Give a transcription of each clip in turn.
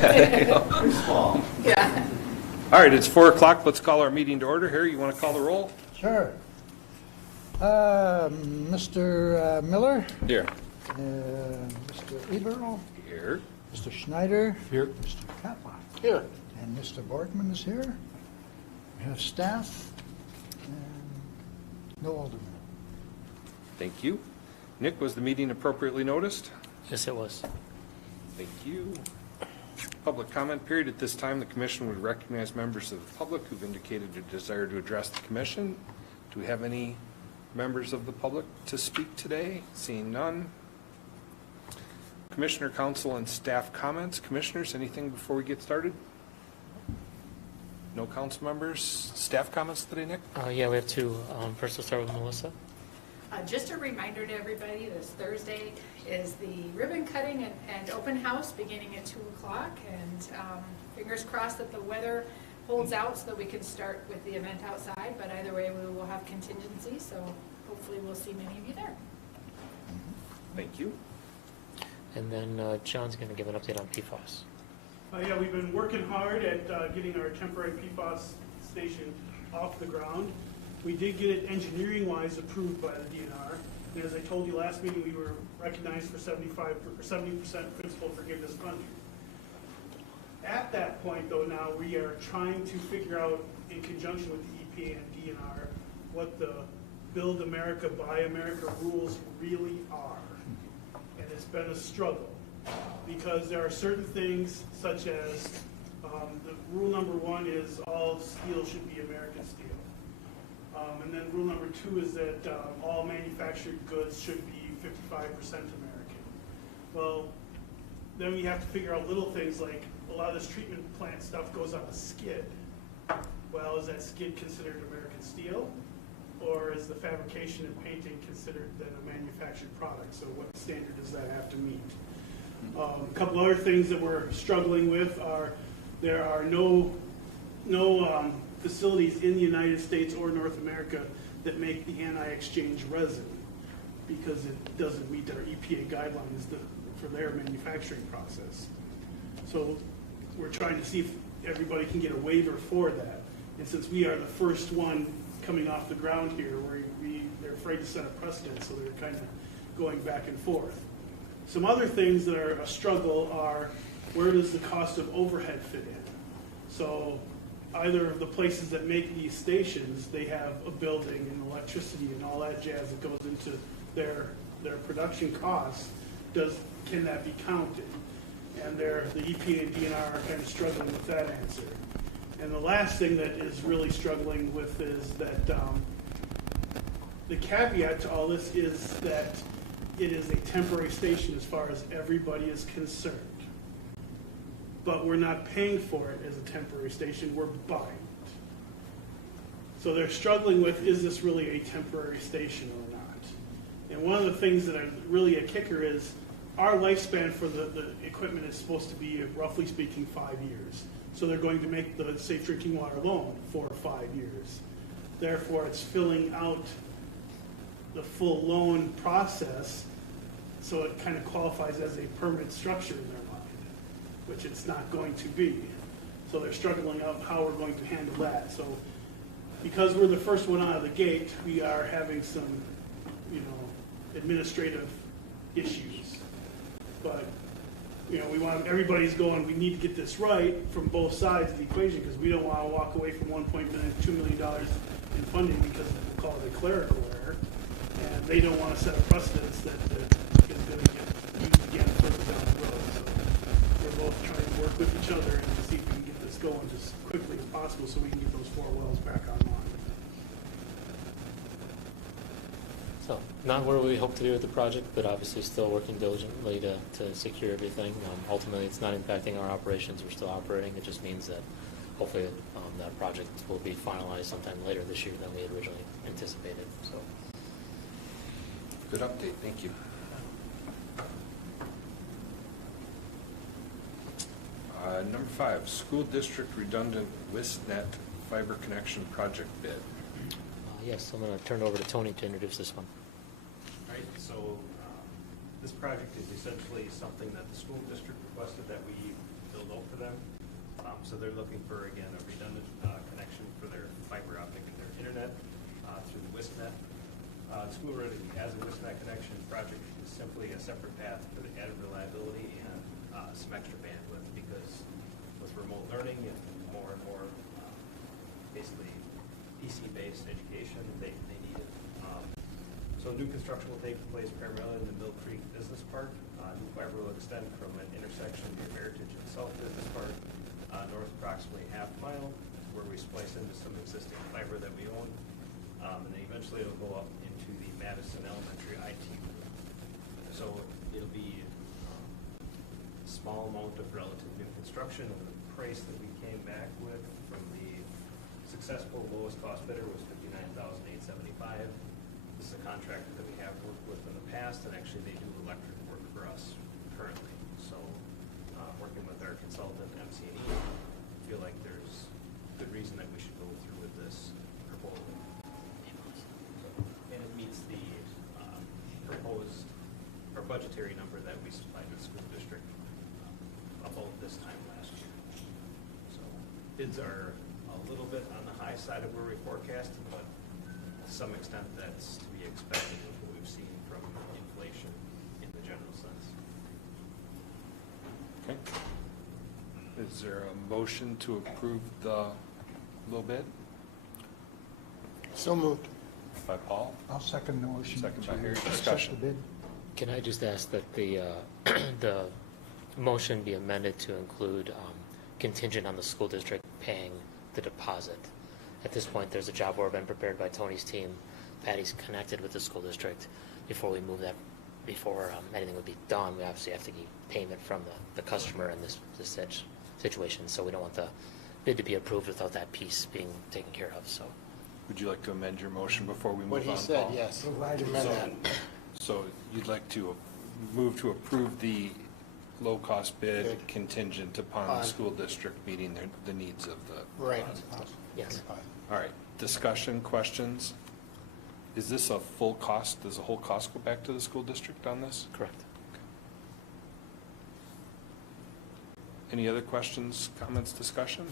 There you go. Small. Yeah. All right, it's 4 o'clock. Let's call our meeting to order. Harry, you want to call the roll? Sure. Mr. Miller, Here. Mr. Eberl, Here. Mr. Schneider. Here. Mr. Kaplan. Here. And Mr. Borgman is here. We have staff and no alderman. Thank you. Nick, was the meeting appropriately noticed? Yes, it was. Thank you. Public comment period. At this time, the commission would recognize members of the public who've indicated a desire to address the commission. Do we have any members of the public to speak today? Seeing none. Commissioner, council, and staff comments. Commissioners, anything before we get started? No council members. Staff comments today, Nick? Yeah, we have two. First, we'll start with Melissa. Just a reminder to everybody, this Thursday is the ribbon cutting and open house beginning at 2 o'clock. And fingers crossed that the weather holds out so that we can start with the event outside. But either way, we will have contingency, so hopefully we'll see many of you there. Thank you. And then John's going to give an update on PFAS. Yeah, we've been working hard at getting our temporary PFAS station off the ground. We did get it engineering-wise approved by the DNR. And as I told you last meeting, we were recognized for 70% principal forgiveness funding. At that point, though, now we are trying to figure out, in conjunction with the EPA and DNR, what the Build America, Buy America rules really are. And it's been a struggle because there are certain things such as the rule number 1 is all steel should be American steel. And then rule number 2 is that all manufactured goods should be 55% American. Well, then we have to figure out little things like a lot of this treatment plant stuff goes on a skid. Well, is that skid considered American steel? Or is the fabrication and painting considered then a manufactured product? So what standard does that have to meet? A couple other things that we're struggling with are there are no facilities in the United States or North America that make the anti-exchange resin because it doesn't meet our EPA guidelines for their manufacturing process. So we're trying to see if everybody can get a waiver for that. And since we are the first one coming off the ground here, they're afraid to set a precedent, so they're kind of going back and forth. Some other things that are a struggle are where does the cost of overhead fit in? So either of the places that make these stations, they have a building and electricity and all that jazz that goes into their production costs. Can that be counted? And the EPA and DNR are kind of struggling with that answer. And the last thing that is really struggling with is that the caveat to all this is that it is a temporary station as far as everybody is concerned. But we're not paying for it as a temporary station, we're buying it. So they're struggling with, is this really a temporary station or not? And one of the things that are really a kicker is our lifespan for the equipment is supposed to be, roughly speaking, 5 years. So they're going to make the safe drinking water loan 4 or 5 years. Therefore, it's filling out the full loan process, so it kind of qualifies as a permanent structure in their mind, which it's not going to be. So they're struggling out how we're going to handle that. So because we're the first one out of the gate, we are having some, administrative issues. But everybody's going, we need to get this right from both sides of the equation because we don't want to walk away from $1.2 million in funding because we'll call it a clerical error. And they don't want to set a precedence that is going to get used again further down the road. So we're both trying to work with each other and to see if we can get this going as quickly as possible so we can get those 4 wells back online. So, not where we hope to do with the project, but obviously still working diligently to secure everything. Ultimately, it's not impacting our operations. We're still operating. It just means that hopefully that project will be finalized sometime later this year than we had originally anticipated. So, good update. Thank you. Number 5, school district redundant WISNet fiber connection project bid. Yes, I'm going to turn it over to Tony to introduce this one. All right, so this project is essentially something that the school district requested that we build out So they're looking for, again, a redundant connection for their fiber optic and their internet through the WISPNet. School already has a WISPNet connection. Project is simply a separate path for the added reliability and some extra bandwidth, because with remote learning and more and more basically PC-based education, they need it. So new construction will take place primarily in the Mill Creek Business Park. New fiber will extend from an intersection near Heritage and South Business Park north approximately half mile, where we splice into some existing fiber that we own. And then eventually it'll go up into the Madison Elementary IT room. So it'll be a small amount of relative new construction, and the price that we came back with from the successful lowest cost bidder was $59,875. This is a contractor that we have worked with in the past, and actually they do electric work for us currently. So working with our consultant, MC&E, feel like there's good reason that we should go through with this proposal. And it meets the proposed or budgetary number that we supplied to the school district about this time last year. So bids are a little bit on the high side of where we forecasted, but to some extent that's to be expected with what we've seen from inflation in the general sense. Okay. Is there a motion to approve the low bid? So moved. By Paul? I'll second the motion. Second by to Harry. accept Discussion. the bid. Can I just ask that the, the motion be amended to include contingent on the school district paying the deposit? At this point, there's a job order been prepared by Tony's team. Patty's connected with the school district. Before we move that, before anything would be done, we obviously have to get payment from the customer in this situation. So we don't want the bid to be approved without that piece being taken care of, so. Would you like to amend your motion before we move on, What Paul? he said, yes. Provided Amend So- that. So you'd like to move to approve the low-cost bid Bid. contingent upon the On- school district meeting the needs of the. Right. Yes. All right, discussion, questions? Is this a full cost? Does the whole cost go back to the school district on this? Correct. Any other questions, comments, discussion?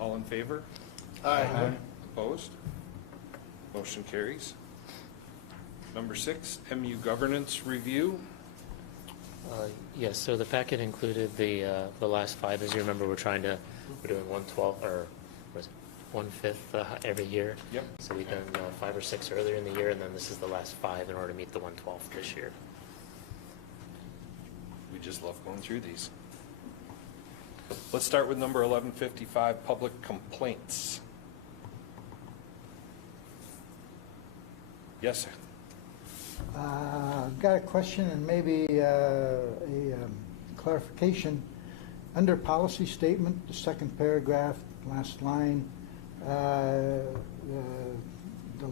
All in favor? Aye. Opposed? Motion carries. Number 6, MU governance review. Yes, so the packet included the last 5. As you remember, we're doing 1/12, or was it 1/5 every year? Yep. So we've done 5 or 6 earlier in the year, and then this is the last 5 in order to meet the 1/12 this year. We just love going through these. Let's start with number 1155, public complaints. Yes, sir. I've got a question and maybe a clarification. Under policy statement, the second paragraph, last line, the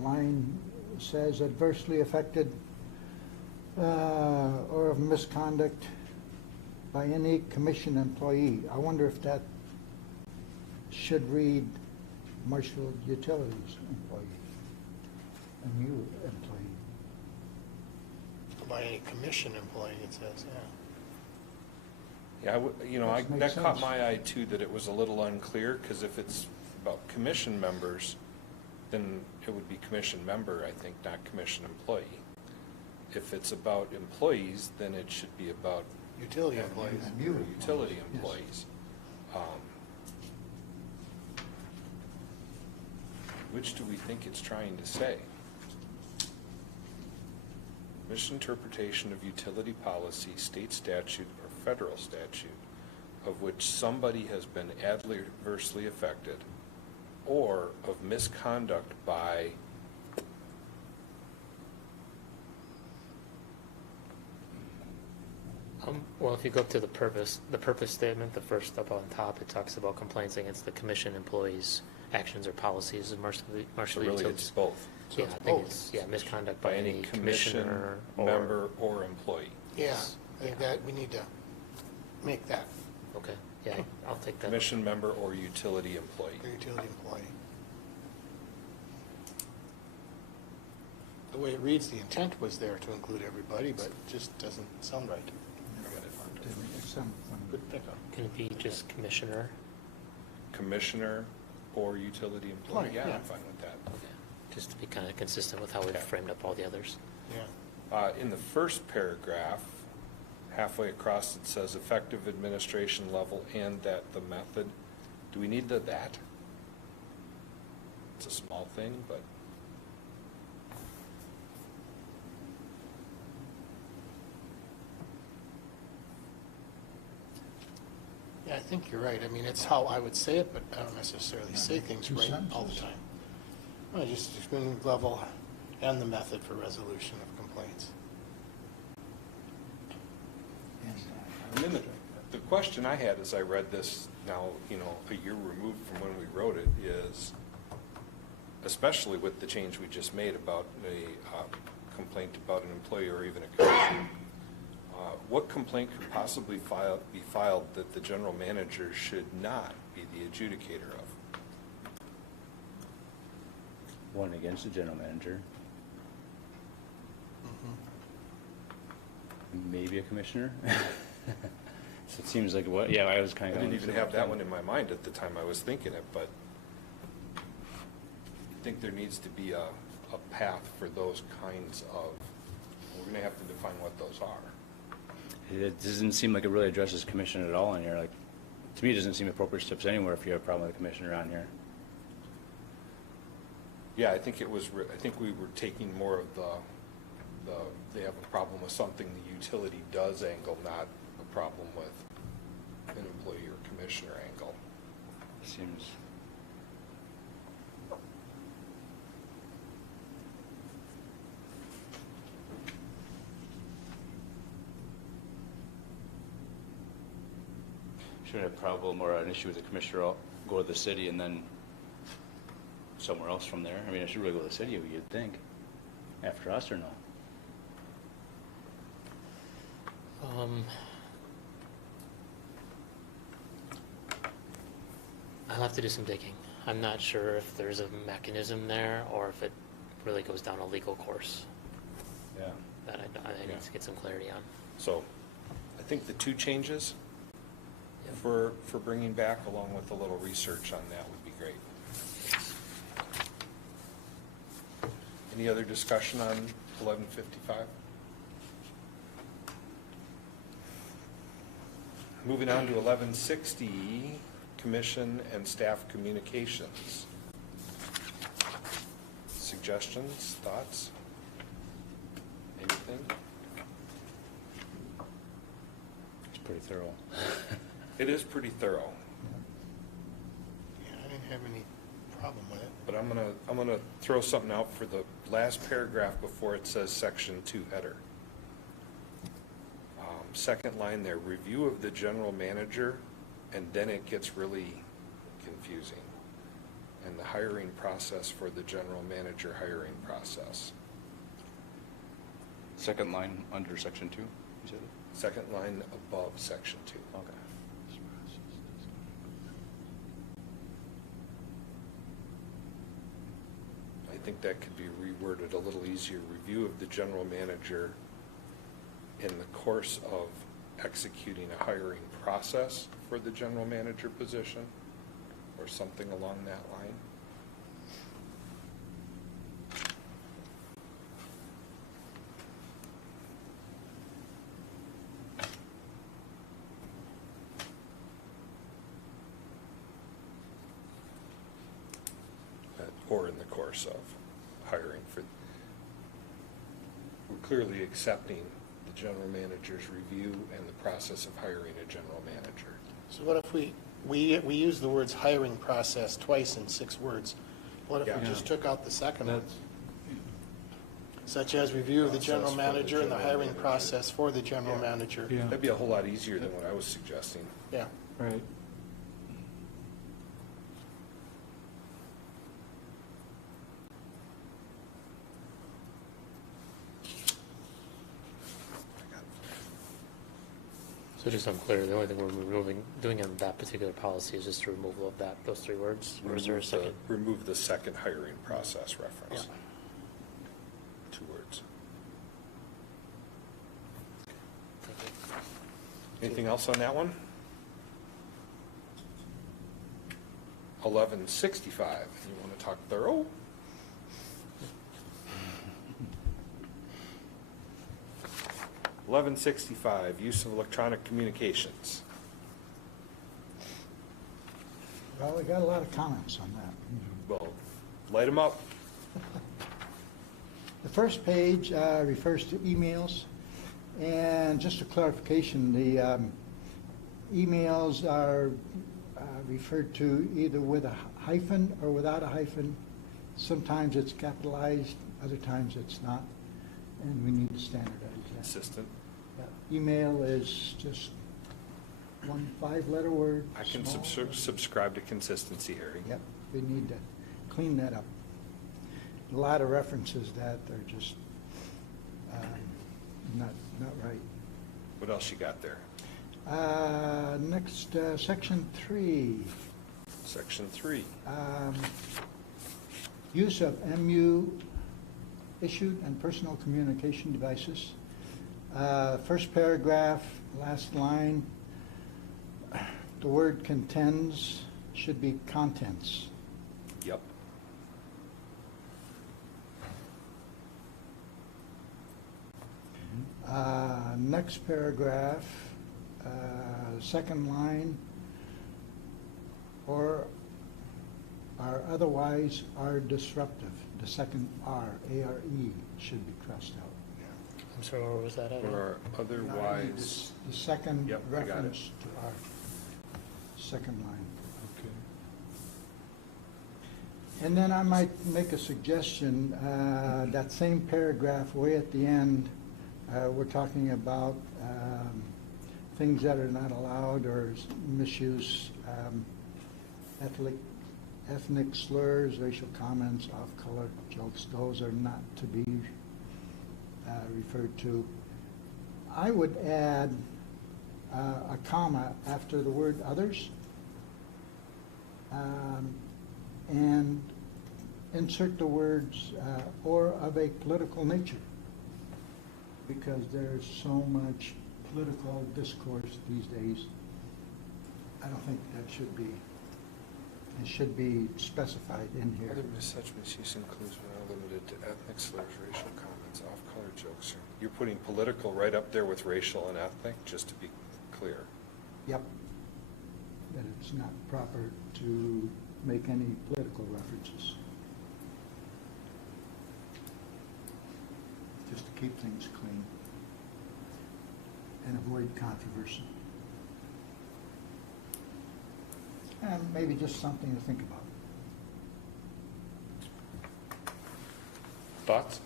line says adversely affected or of misconduct by any commission employee. I wonder if that should read Marshfield Utilities employee, and you employee. By any commission employee, it says, yeah. Yeah, That makes that caught sense. my eye too, that it was a little unclear, because if it's about commission members, then it would be commission member, I think, not commission employee. If it's about employees, then it should be about Utility employees. utility Yes. employees. Which do we think it's trying to say? Misinterpretation of utility policy, state statute, or federal statute of which somebody has been adversely affected, or of misconduct by Well, if you go up to the purpose statement, the first up on top, it talks about complaints against the commission employees' actions or policies of so Marshall really Utilities. it's both. Yeah, it's I think both. it's, misconduct By any commission commissioner or. member or employee. Yeah, I think that, we need to make that Okay, yeah, I'll take that. Commission member or utility employee. a utility employee. The way it reads, the intent was there to include everybody, but it just doesn't sound right. It something. Good pickup. Can it be just commissioner? Commissioner or utility employee, Right, yeah, yeah. I'm fine with that. Okay. Just to be kind of consistent with how we've Okay. framed up all the others. Yeah. In the first paragraph, halfway across, it says effective administration level and that the method. Do we need that? It's a small thing, but Yeah, I think you're right. I mean, it's how I would say it, but I don't necessarily say things Two right all the sentences. time. Well, just screening level and the method for resolution of complaints. And, and then the question I had as I read this now, a year removed from when we wrote it, is especially with the change we just made about a complaint about an employee or even a commission, what complaint could possibly be filed that the general manager should not be the adjudicator of? One against the general manager, maybe a commissioner. So it seems like what, yeah, I was I kind of. didn't even have that one in my mind at the time I was thinking it, but I think there needs to be a path for those kinds of, we're going to have to define what those are. It doesn't seem like it really addresses commissioner at all in here, like, to me, it doesn't seem appropriate steps anywhere if you have a problem with a commissioner on here. Yeah, I think it was, I think we were taking more of they have a problem with something the utility does angle, not a problem with an employee or commissioner angle. Seems. Shouldn't have a problem or an issue with the commissioner, go to the city and then somewhere else from there. I mean, it should really go to the city, you'd think, after us or no? I'll have to do some digging. I'm not sure if there's a mechanism there or if it really goes down a legal course Yeah. that I need to get some clarity on. So I think the two changes for bringing back, along with a little research on that, would be great. Any other discussion on 1155? Moving on to 1160, commission and staff communications. Suggestions, thoughts? Anything? It's pretty thorough. It is pretty thorough, Yeah, I didn't have any problem with it. but I'm gonna throw something out for the last paragraph before it says section 2 header. Second line there, review of the general manager, and then it gets really confusing. And the hiring process for the general manager hiring process. Second line under section 2, you said it? Second line above section 2. Okay. I think that could be reworded a little easier. Review of the general manager in the course of executing a hiring process for the general manager position, or something along that line. Or in the course of hiring for, we're clearly accepting the general manager's review and the process of hiring a general manager. So what if we use the words hiring process twice in 6 words? What if we Yeah. just took out the second one? Such as review of the general Process for the manager and the general hiring manager. process for the general Yeah. manager. Yeah. That'd be a whole lot easier than what I was suggesting. Yeah. Right. So just so I'm clear, the only thing we're doing in that particular policy is just the removal of those 3 words? Or is there a second? Remove the second hiring process reference. Yeah. 2 words. Thank you. Anything else on that one? 1165, you want to talk thorough? $11.65, use of electronic communications. Well, we got a lot of comments on that. Well, light them up. The first page refers to emails, and just a clarification, the emails are referred to either with a hyphen or without a hyphen. Sometimes it's capitalized, other times it's not, and we need to standardize that. Consistent. Yeah. Email is just one 5-letter word. I can small. subscribe to consistency, Harry. Yep, we need to clean that up. A lot of references that are just not right. What else you got there? Next, section 3. Section 3. Use of MU issued and personal communication devices. First paragraph, last line, the word contends should be contents. Yep. Next paragraph, second line, or are otherwise are disruptive. The second R, A-R-E, should be crossed out. I'm sorry, where was that at? Or otherwise, The second Yep, I got it. reference to R, second line. And then I might make a suggestion, that same paragraph way at the end, we're talking about things that are not allowed or misuse, ethnic slurs, racial comments, off-color jokes, those are not to be referred to. I would add a comma after the word others, and insert the words or of a political nature, because there's so much political discourse these days. I don't think that should be, it should be specified in here. other such misuse includes but not limited to ethnic slurs, racial comments, off-color jokes. You're putting political right up there with racial and ethnic, just to be clear. Yep. That it's not proper to make any political references. Just to keep things clean and avoid controversy. And maybe just something to think about. Thoughts?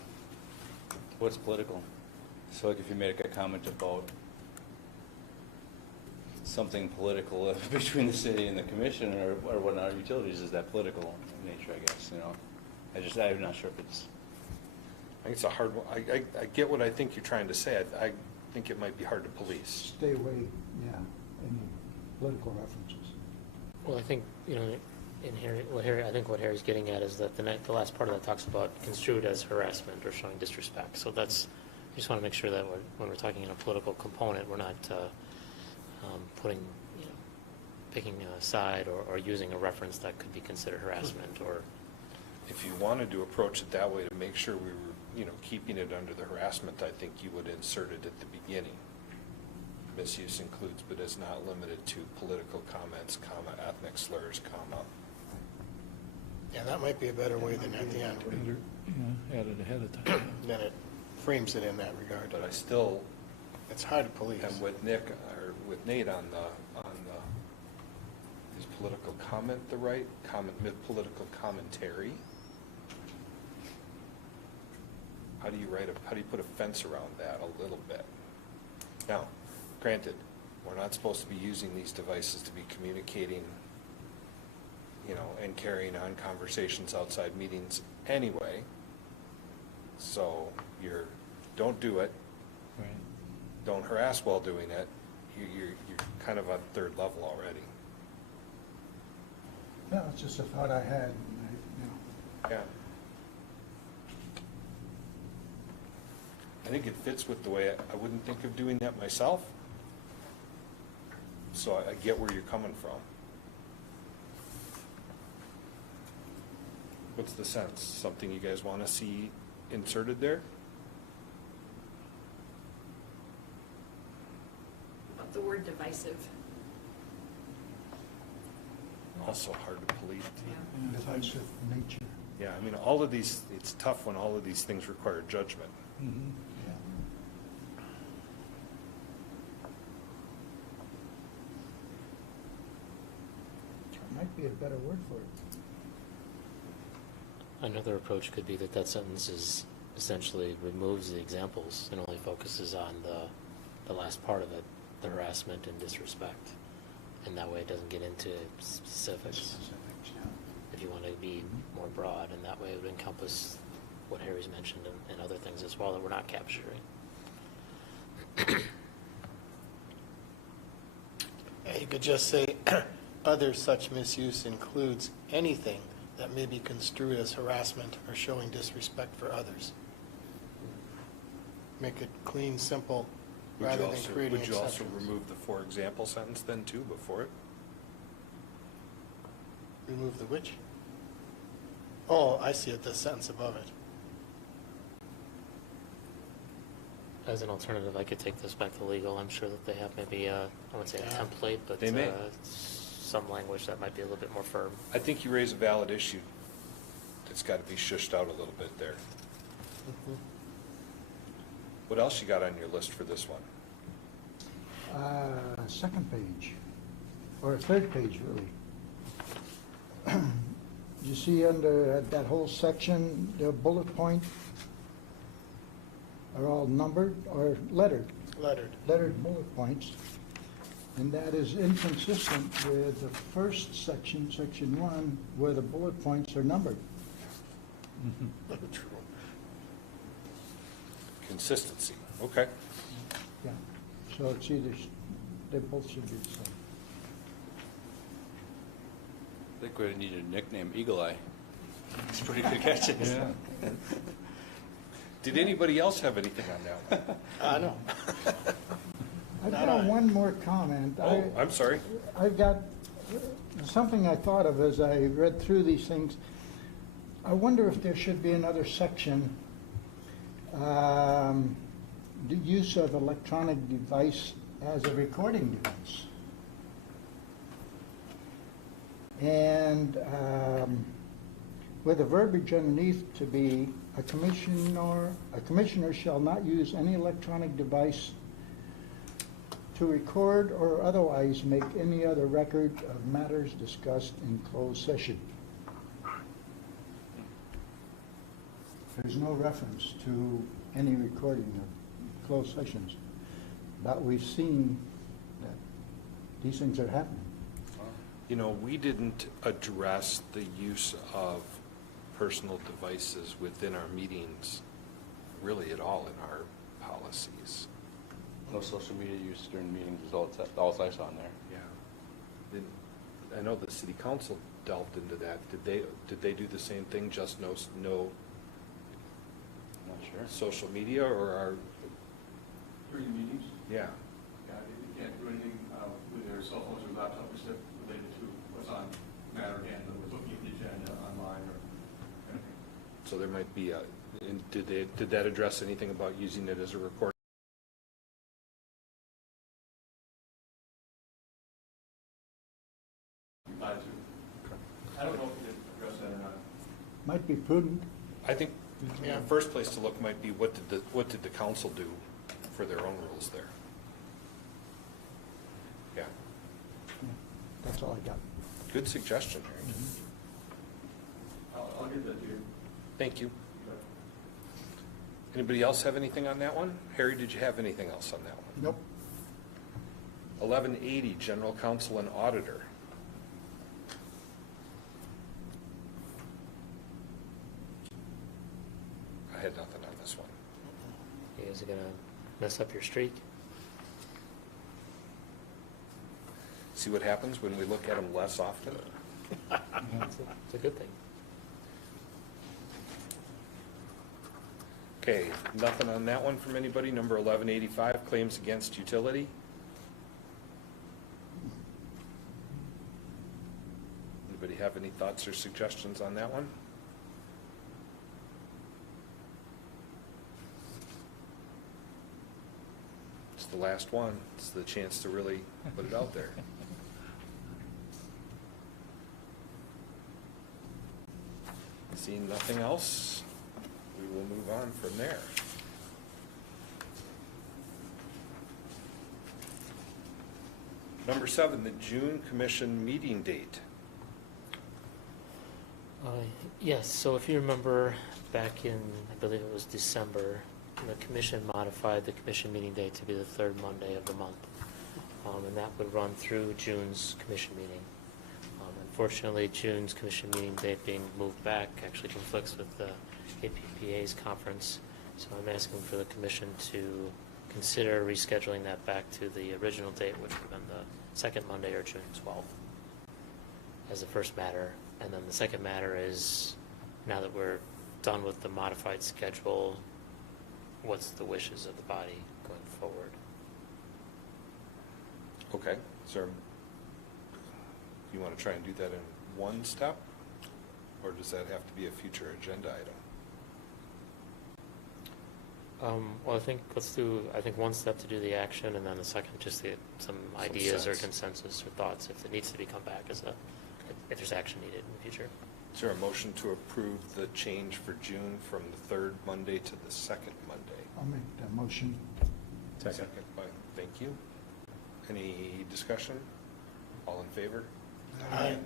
What's political? So like if you make a comment about something political between the city and the commission or whatnot, utilities, is that political in nature, I guess, you know? I'm not sure if it's, I think it's a hard one. I get what I think you're trying to say. I think it might be hard to police. Stay away, yeah, any political references. Well, I think, I think what Harry's getting at is that the last part of that talks about construed as harassment or showing disrespect. So that's, I just want to make sure that when we're talking in a political component, we're not putting, picking a side or using a reference that could be considered harassment or. If you wanted to approach it that way to make sure we were, keeping it under the harassment, I think you would insert it at the beginning. Misuse includes but is not limited to political comments, comma, ethnic slurs, comma. Yeah, that might be a better way than at the end. Add it ahead of time. Then it frames it in that regard. But I still It's hard to police. am with Nick, or with Nate on the, is political comment the right, political commentary? How do you put a fence around that a little bit? Now, granted, we're not supposed to be using these devices to be communicating, and carrying on conversations outside meetings anyway. So don't do it. Right. Don't harass while doing it. You're kind of on third level already. No, it's just a thought I had, Yeah. I think it fits with the way I wouldn't think of doing that myself. So I get where you're coming from. What's the sense? Something you guys want to see inserted there? About the word divisive. Also hard to police. Divisive nature. Yeah, I mean, all of these, it's tough when all of these things require judgment. Mhm. There might be a better word for it. Another approach could be that that sentence is essentially removes the examples and only focuses on the last part of it, the harassment and disrespect. And that way it doesn't get into specifics. If you want to be more broad, and that way it would encompass what Harry's mentioned and other things as well that we're not capturing. Yeah, you could just say, other such misuse includes anything that may be construed as harassment or showing disrespect for others. Make it clean, simple, rather than creating Would you also exceptions. remove the for example sentence then too before it? Remove the which? Oh, I see it, the sentence above it. As an alternative, I could take this back to legal. I'm sure that they have maybe, I wouldn't say a Yeah. template, but They may. some language that might be a little bit more firm. I think you raise a valid issue. It's got to be shushed out a little bit there. What else you got on your list for this one? Second page, or third page, really. You see under that whole section, the bullet point are all numbered or lettered, lettered bullet points. And that is inconsistent with the first section, section 1, where the bullet points are numbered. True. Consistency, okay. Yeah, so it's either, they both should be the same. I think we need a nickname, Eagle Eye. It's pretty good catches. Yeah. Did anybody else have anything on that one? I know. I've Not got I. one more comment. Oh, I'm sorry. I've got something I thought of as I read through these things. I wonder if there should be another section, the use of electronic device as a recording device. And with the verbiage underneath to be, a commissioner shall not use any electronic device to record or otherwise make any other record of matters discussed in closed session. There's no reference to any recording of closed sessions, but we've seen that these things are happening. You know, we didn't address the use of personal devices within our meetings really at all in our policies. No social media use during meetings is all I saw in there. Yeah. I know the city council delved into that. Did they do the same thing, just no Not sure. social media or our, During meetings, yeah. they can't do anything with their cell phones or laptops except related to what's on matter at hand, with looking at the agenda online or anything. So there might be and did that address anything about using it as a recording? I don't know if we did address that or not. Might be prudent. I think the first place to look might be what did the council do for their own rules there? Yeah, Yeah, that's all I got. good suggestion, Harry. I'll give that to you. Thank you. Anybody else have anything on that one? Harry, did you have anything else on that one? Nope. 1180, general counsel and auditor. I had nothing on this one. You guys are going to mess up your streak? See what happens when we look at them less often? It's a good thing. Okay, nothing on that one from anybody. Number 1185, claims against utility. Anybody have any thoughts or suggestions on that one? It's the last one. It's the chance to really put it out there. Seeing nothing else, we will move on from there. Number 7, the June Commission meeting date. Yes, so if you remember back in, I believe it was December, the commission modified the commission meeting date to be the third Monday of the month. And that would run through June's commission meeting. Unfortunately, June's commission meeting date being moved back actually conflicts with the APPA's conference. So I'm asking for the commission to consider rescheduling that back to the original date, which would have been the second Monday or June 12th as the first matter. And then the second matter is, now that we're done with the modified schedule, what's the wishes of the body going forward? Okay, so you want to try and do that in one step? Or does that have to be a future agenda item? Well, I think let's do, one step to do the action, and then the second, just some ideas or sense. consensus or thoughts if it needs to be come back if there's action needed in the future. Is there a motion to approve the change for June from the third Monday to the second Monday? I'll make that motion. Second by, thank you. Any discussion? All in favor? Aye.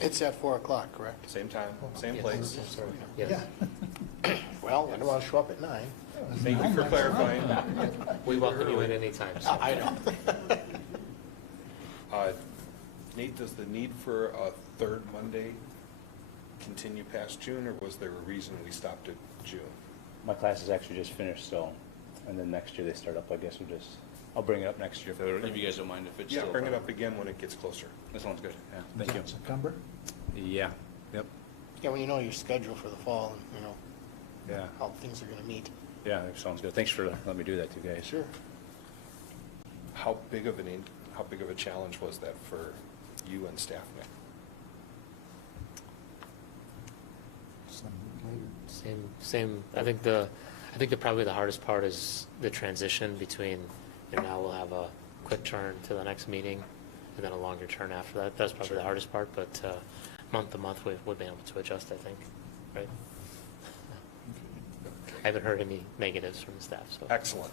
It's at 4 o'clock, correct? Same time, same Yes. place. Sorry. Yes. Well, I don't want to show up at 9. Thank you for clarifying. We welcome you at any time. sir. I know. Nate, does the need for a third Monday continue past June, or was there a reason we stopped at June? My class is actually just finished, so, and then next year they start up, I guess I'll bring it up next year, if you guys don't mind, if it's Yeah, still. bring it up again when it gets closer. That sounds good, yeah, Is thank you. that September? Yeah, yep, Yeah, when you know your schedule for the fall and, yeah, how things are going to meet. yeah, that sounds good. Thanks for letting me do that too, guys. Sure. How big of a challenge was that for you and staff, Nick? Some later. Same. I think probably the hardest part is the transition between, now we'll have a quick turn to the next meeting and then a longer turn after that. That's probably the hardest part, but month to month, we've been able to adjust, I think, right? I haven't heard any negatives from the staff, so. Excellent.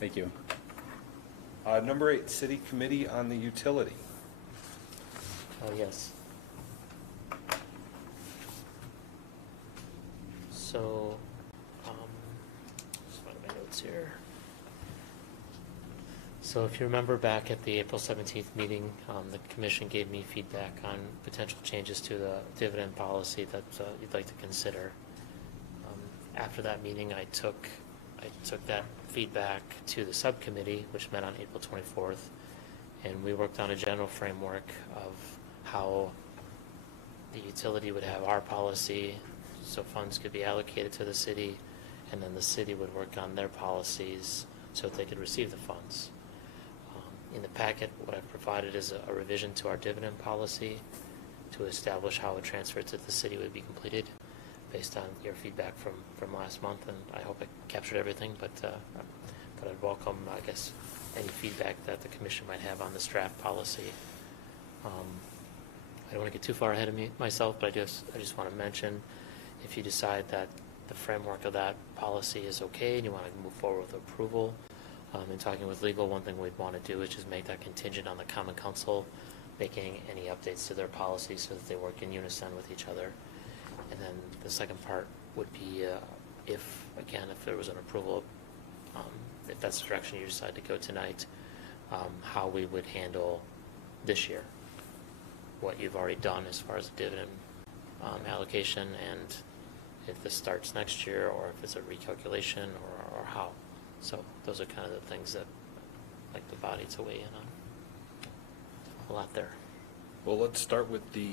Thank you. Number 8, City Committee on the Utility. Oh, yes. So, just find my notes here. So if you remember back at the April 17th meeting, the commission gave me feedback on potential changes to the dividend policy that you'd like to consider. After that meeting, I took that feedback to the subcommittee, which met on April 24th, and we worked on a general framework of how the utility would have our policy, so funds could be allocated to the city, and then the city would work on their policies so that they could receive the funds. In the packet, what I've provided is a revision to our dividend policy to establish how a transfer to the city would be completed based on your feedback from last month, and I hope I captured everything, but I'd welcome, I guess, any feedback that the commission might have on this draft policy. I don't want to get too far ahead of myself, but I just want to mention, if you decide that the framework of that policy is okay and you want to move forward with approval, in talking with legal, one thing we'd want to do is just make that contingent on the Common Council making any updates to their policies so that they work in unison with each other. And then the second part would be if there was an approval, if that's the direction you decide to go tonight, how we would handle this year, what you've already done as far as the dividend allocation, and if this starts next year, or if it's a recalculation, or how. So those are kind of the things that I'd like the body to weigh in on. A lot there. Well, let's start with the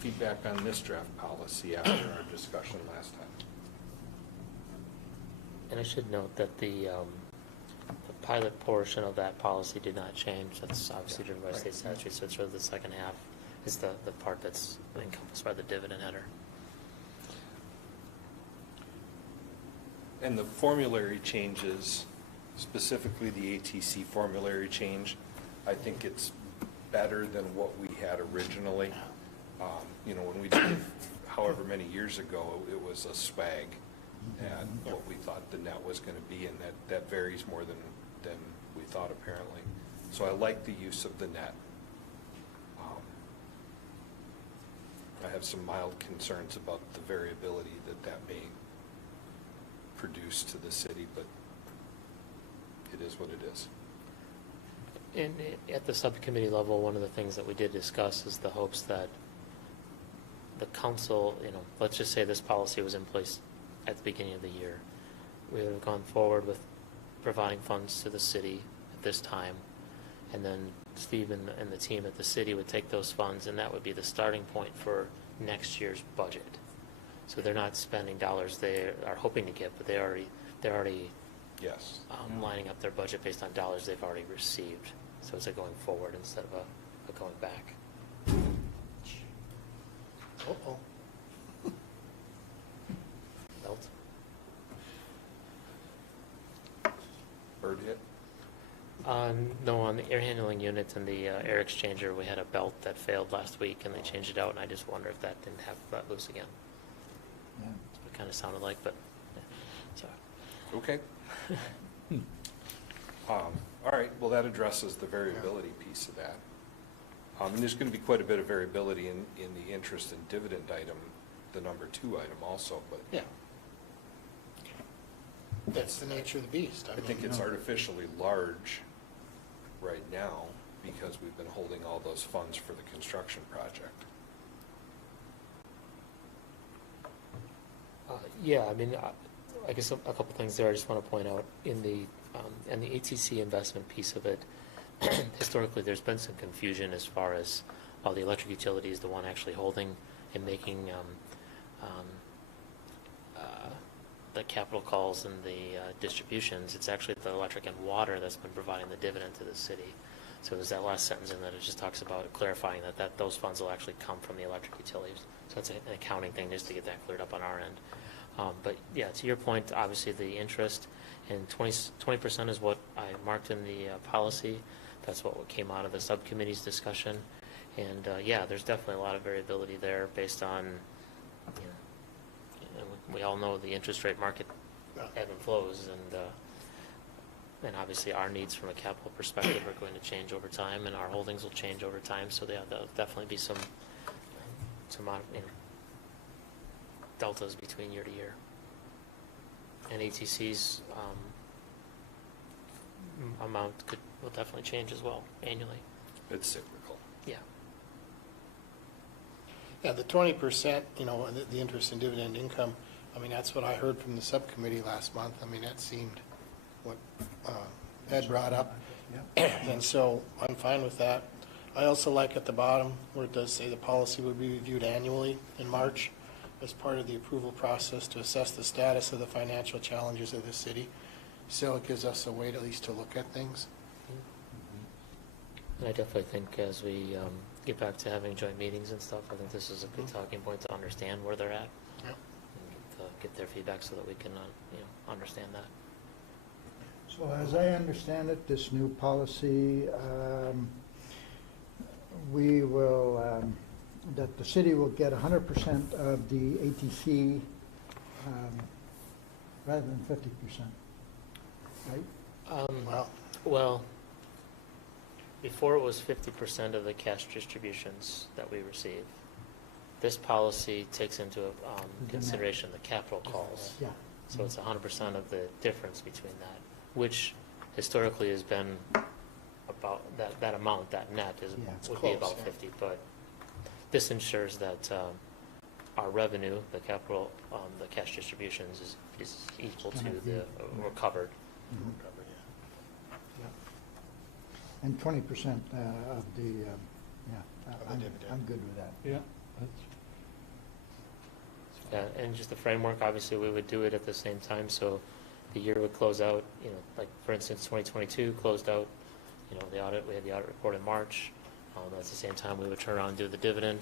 feedback on this draft policy after our discussion last time. And I should note that the pilot portion of that policy did not change. That's obviously driven by state statute, so it's sort of the second half is the part that's encompassed by the dividend header. And the formulary changes, specifically the ATC formulary change, I think it's better than what we had originally. When we did it however many years ago, it was a swag and what we thought the net was going to be, and that varies more than we thought apparently. So I like the use of the net. I have some mild concerns about the variability that may produce to the city, but it is what it is. And at the subcommittee level, one of the things that we did discuss is the hopes that the council, let's just say this policy was in place at the beginning of the year. We would have gone forward with providing funds to the city at this time, and then Steve and the team at the city would take those funds, and that would be the starting point for next year's budget. So they're not spending dollars they are hoping to get, but they're already Yes. lining up their budget based on dollars they've already received. So it's a going forward instead of a going back. Uh-oh. Belt. Bird hit? No, on the air handling unit and the air exchanger, we had a belt that failed last week, and they changed it out, and I just wonder if that didn't have let loose again. Yeah. That's what it kind of sounded like, but, yeah. Sorry. Okay. All right, well, that addresses the variability piece of that. And there's going to be quite a bit of variability in the interest and dividend item, the number 2 item also, but Yeah. That's the nature of the beast. I think it's artificially large right now because we've been holding all those funds for the construction project. Yeah, I mean, I guess a couple things there I just want to point out. In the ATC investment piece of it, historically, there's been some confusion as far as while the electric utility is the one actually holding and making the capital calls and the distributions, it's actually the electric and water that's been providing the dividend to the city. So there's that last sentence in that it just talks about clarifying that those funds will actually come from the electric utilities. So it's an accounting thing just to get that cleared up on our end. But yeah, to your point, obviously the interest, and 20% is what I marked in the policy. That's what came out of the subcommittee's discussion. And yeah, there's definitely a lot of variability there based on, we all know the interest rate market ebb and flows, and obviously our needs from a capital perspective are going to change over time, and our holdings will change over time. So yeah, there'll definitely be some deltas between year to year. And ATC's amount will definitely change as well annually. It's cyclical. Yeah. Yeah, the 20%, the interest and dividend income, I mean, that's what I heard from the subcommittee last month. I mean, that seemed what Ed brought up. And so I'm fine with that. I also like at the bottom where it does say the policy would be reviewed annually in March as part of the approval process to assess the status of the financial challenges of the city. So it gives us a way at least to look at things. And I definitely think as we get back to having joint meetings and stuff, I think this is a good talking point to understand where they're at. Yep. And get their feedback so that we can understand that. So as I understand it, this new policy, we will, that the city will get 100% of the ATC rather than 50%, right? Well, Before it was 50% of the cash distributions that we receive. This policy takes into consideration the capital calls. Yeah. So it's 100% of the difference between that, which historically has been about that amount, that net Yeah, it's would close, be about yeah. 50. But this ensures that our revenue, the capital, the cash distributions is equal to or covered. Mhm. And 20% of the, the dividend. I'm good with that. Yeah, Yeah, and just the framework, obviously, we would do it at the same time, so the year would close out, like, for instance, 2022 closed out, the audit, we had the audit report in March, At the same time, we would turn around and do the dividend.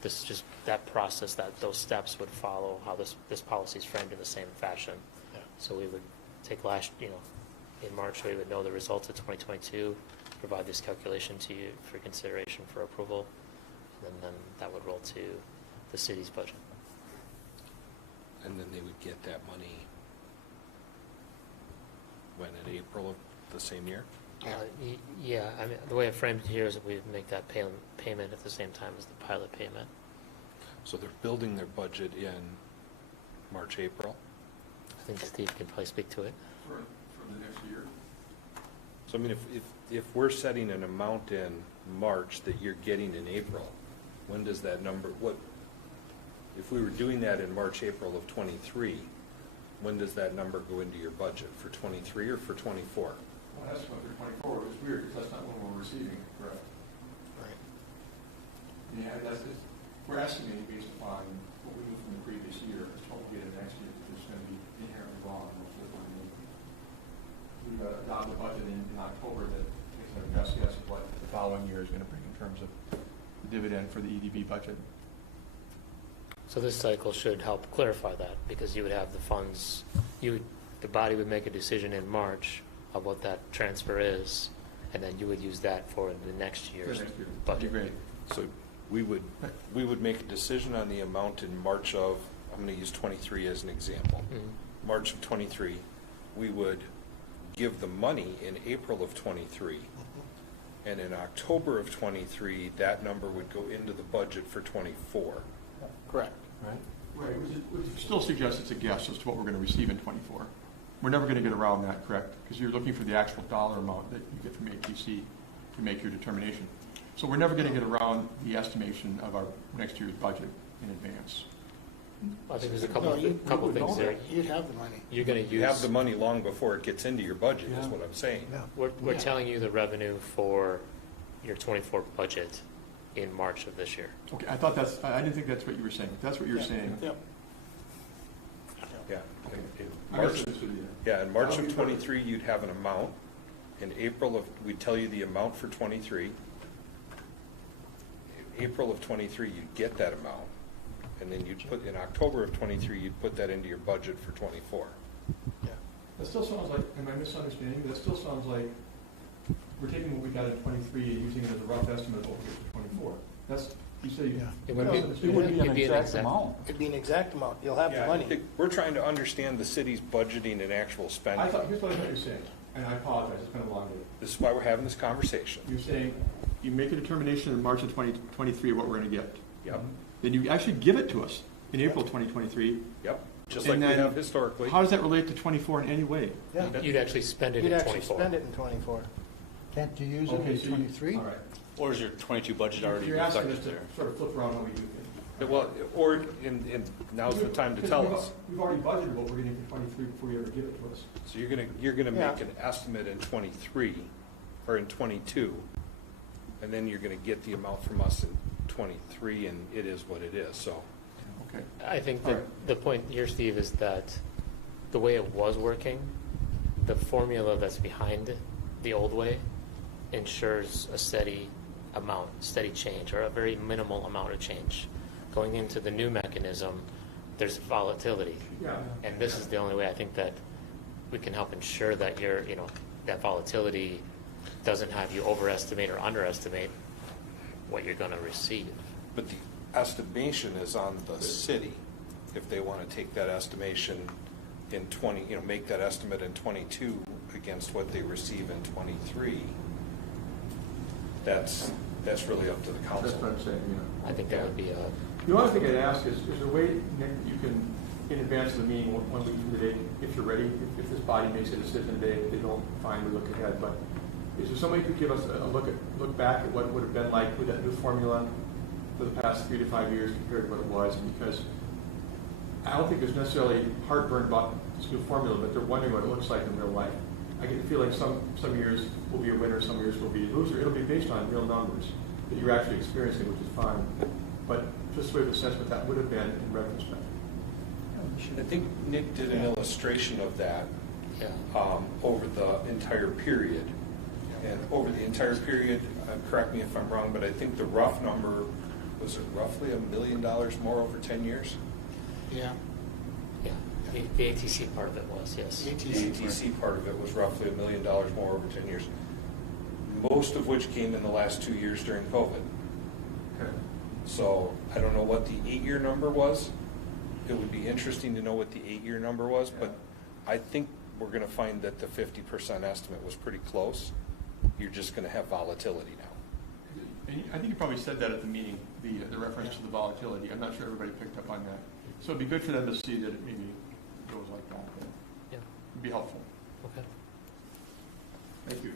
This is just that process, those steps would follow how this policy is framed in the same fashion. Yeah. So we would take in March, we would know the results of 2022, provide this calculation to you for consideration for approval, and then that would roll to the city's budget. And then they would get that money when, in April of the same year? Yeah, I mean, the way I framed it here is that we make that payment at the same time as the pilot payment. So they're building their budget in March, April? I think Steve can probably speak to it. For the next year. So I mean, if we're setting an amount in March that you're getting in April, when does that number, if we were doing that in March, April of '23, when does that number go into your budget, for '23 or for '24? Well, that's what for 24, it's weird, because that's not when we're receiving, correct? Right. Yeah, we're estimating based upon what we knew from the previous year, as what we get in next year, because it's going to be inherently wrong most of the time. We adopt the budget in October that makes our best guess of what the following year is going to bring in terms of the dividend for the EDB budget. So this cycle should help clarify that, because you would have the funds, the body would make a decision in March of what that transfer is, and then you would use that for the next year's For next year. budget. Great. So we would make a decision on the amount in March of, I'm going to use '23 as an example. Mhm. March of '23, we would give the money in April of '23, and in October of '23, that number would go into the budget for '24. Correct. Right. Right, which still suggests it's a guess as to what we're going to receive in '24. We're never going to get around that, correct? Because you're looking for the actual dollar amount that you get from ATC to make your determination. So we're never going to get around the estimation of our next year's budget in advance. I think there's a No, couple you would things know there. that. You'd have the money. You're going to You have use, the money long before it gets into your budget, is what I'm saying. we're Yeah. telling you the revenue for your '24 budget in March of this year. Okay, I didn't think that's what you were saying. If that's what you're saying. Yep. Yeah. I March, misunderstood you. yeah, in March That'll of be perfect. '23, you'd have an amount. In April of, we'd tell you the amount for '23. April of '23, you'd get that amount. And then you'd put, in October of '23, you'd put that into your budget for '24. Yeah. That still sounds like, am I misunderstanding? That still sounds like we're taking what we got in '23 and using it as a rough estimate of what we get for '24. That's, you say, Yeah. It would be- it would be an exact amount. It'd be an exact amount. You'll have the Yeah, I money. think we're trying to understand the city's budgeting and actual spending. here's what I thought you were saying, and I apologize, it's been a long day. This is why we're having this conversation. You're saying you make a determination in March of 2023 of what we're going to get. Yep, Then you actually give it to us in April 2023. yep, just like And we then have historically. How does that relate to '24 in any way? Yeah. You'd actually spend it You'd in actually '24. spend it in '24. Can't you use it Okay, in so you- '23? All right. Or is your 22 budget already You're asking us reflected to there? sort of flip around how we do things. Well, or, and now's the time to Because tell we've- us. We've already budgeted what we're getting for '23 before you ever give it to us. So you're gonna Yeah. make an estimate in '23, or in '22, and then you're gonna get the amount from us in '23, and it is what it is, so. Okay. I think All that right. the point here, Steve, is that the way it was working, the formula that's behind the old way ensures a steady amount, steady change, or a very minimal amount of change. Going into the new mechanism, there's volatility. Yeah. And this is the only way I think that we can help ensure that that volatility doesn't have you overestimate or underestimate what you're going to receive. But the estimation is on the city, if they want to take that estimation in make that estimate in '22 against what they receive in '23. That's really up to the council. That's what I'm saying, yeah. I think that would be a, The other thing I'd ask is there a way, Nick, that you can, in advance of the meeting, 1 week from today, if you're ready, if this body makes a decision today, if they don't, fine, we look ahead, but is there somebody who could give us a look back at what would have been like with that new formula for the past 3 to 5 years compared to what it was? Because I don't think there's necessarily heartburn about this new formula, but they're wondering what it looks like in real life. I get the feeling some years will be a winner, some years will be a loser. It'll be based on real numbers that you're actually experiencing, which is fine. But just so we have a sense what that would have been in retrospect. I think Nick did an illustration of that yeah. over the entire period. And over the entire period, correct me if I'm wrong, but I think the rough number, was it roughly $1 million more over 10 years? Yeah. Yeah, the ATC part of it was, yes. The ATC part of it was roughly $1 million more over 10 years, most of which came in the last 2 years during COVID. Okay. So I don't know what the 8-year number was. It would be interesting to know what the 8-year number was, but I think we're going to find that the 50% estimate was pretty close. You're just going to have volatility now. And I think you probably said that at the meeting, the reference to the volatility. I'm not sure everybody picked up on that. So it'd be good for them to see that it maybe goes like that. Yeah, It'd be helpful. okay. Thank you.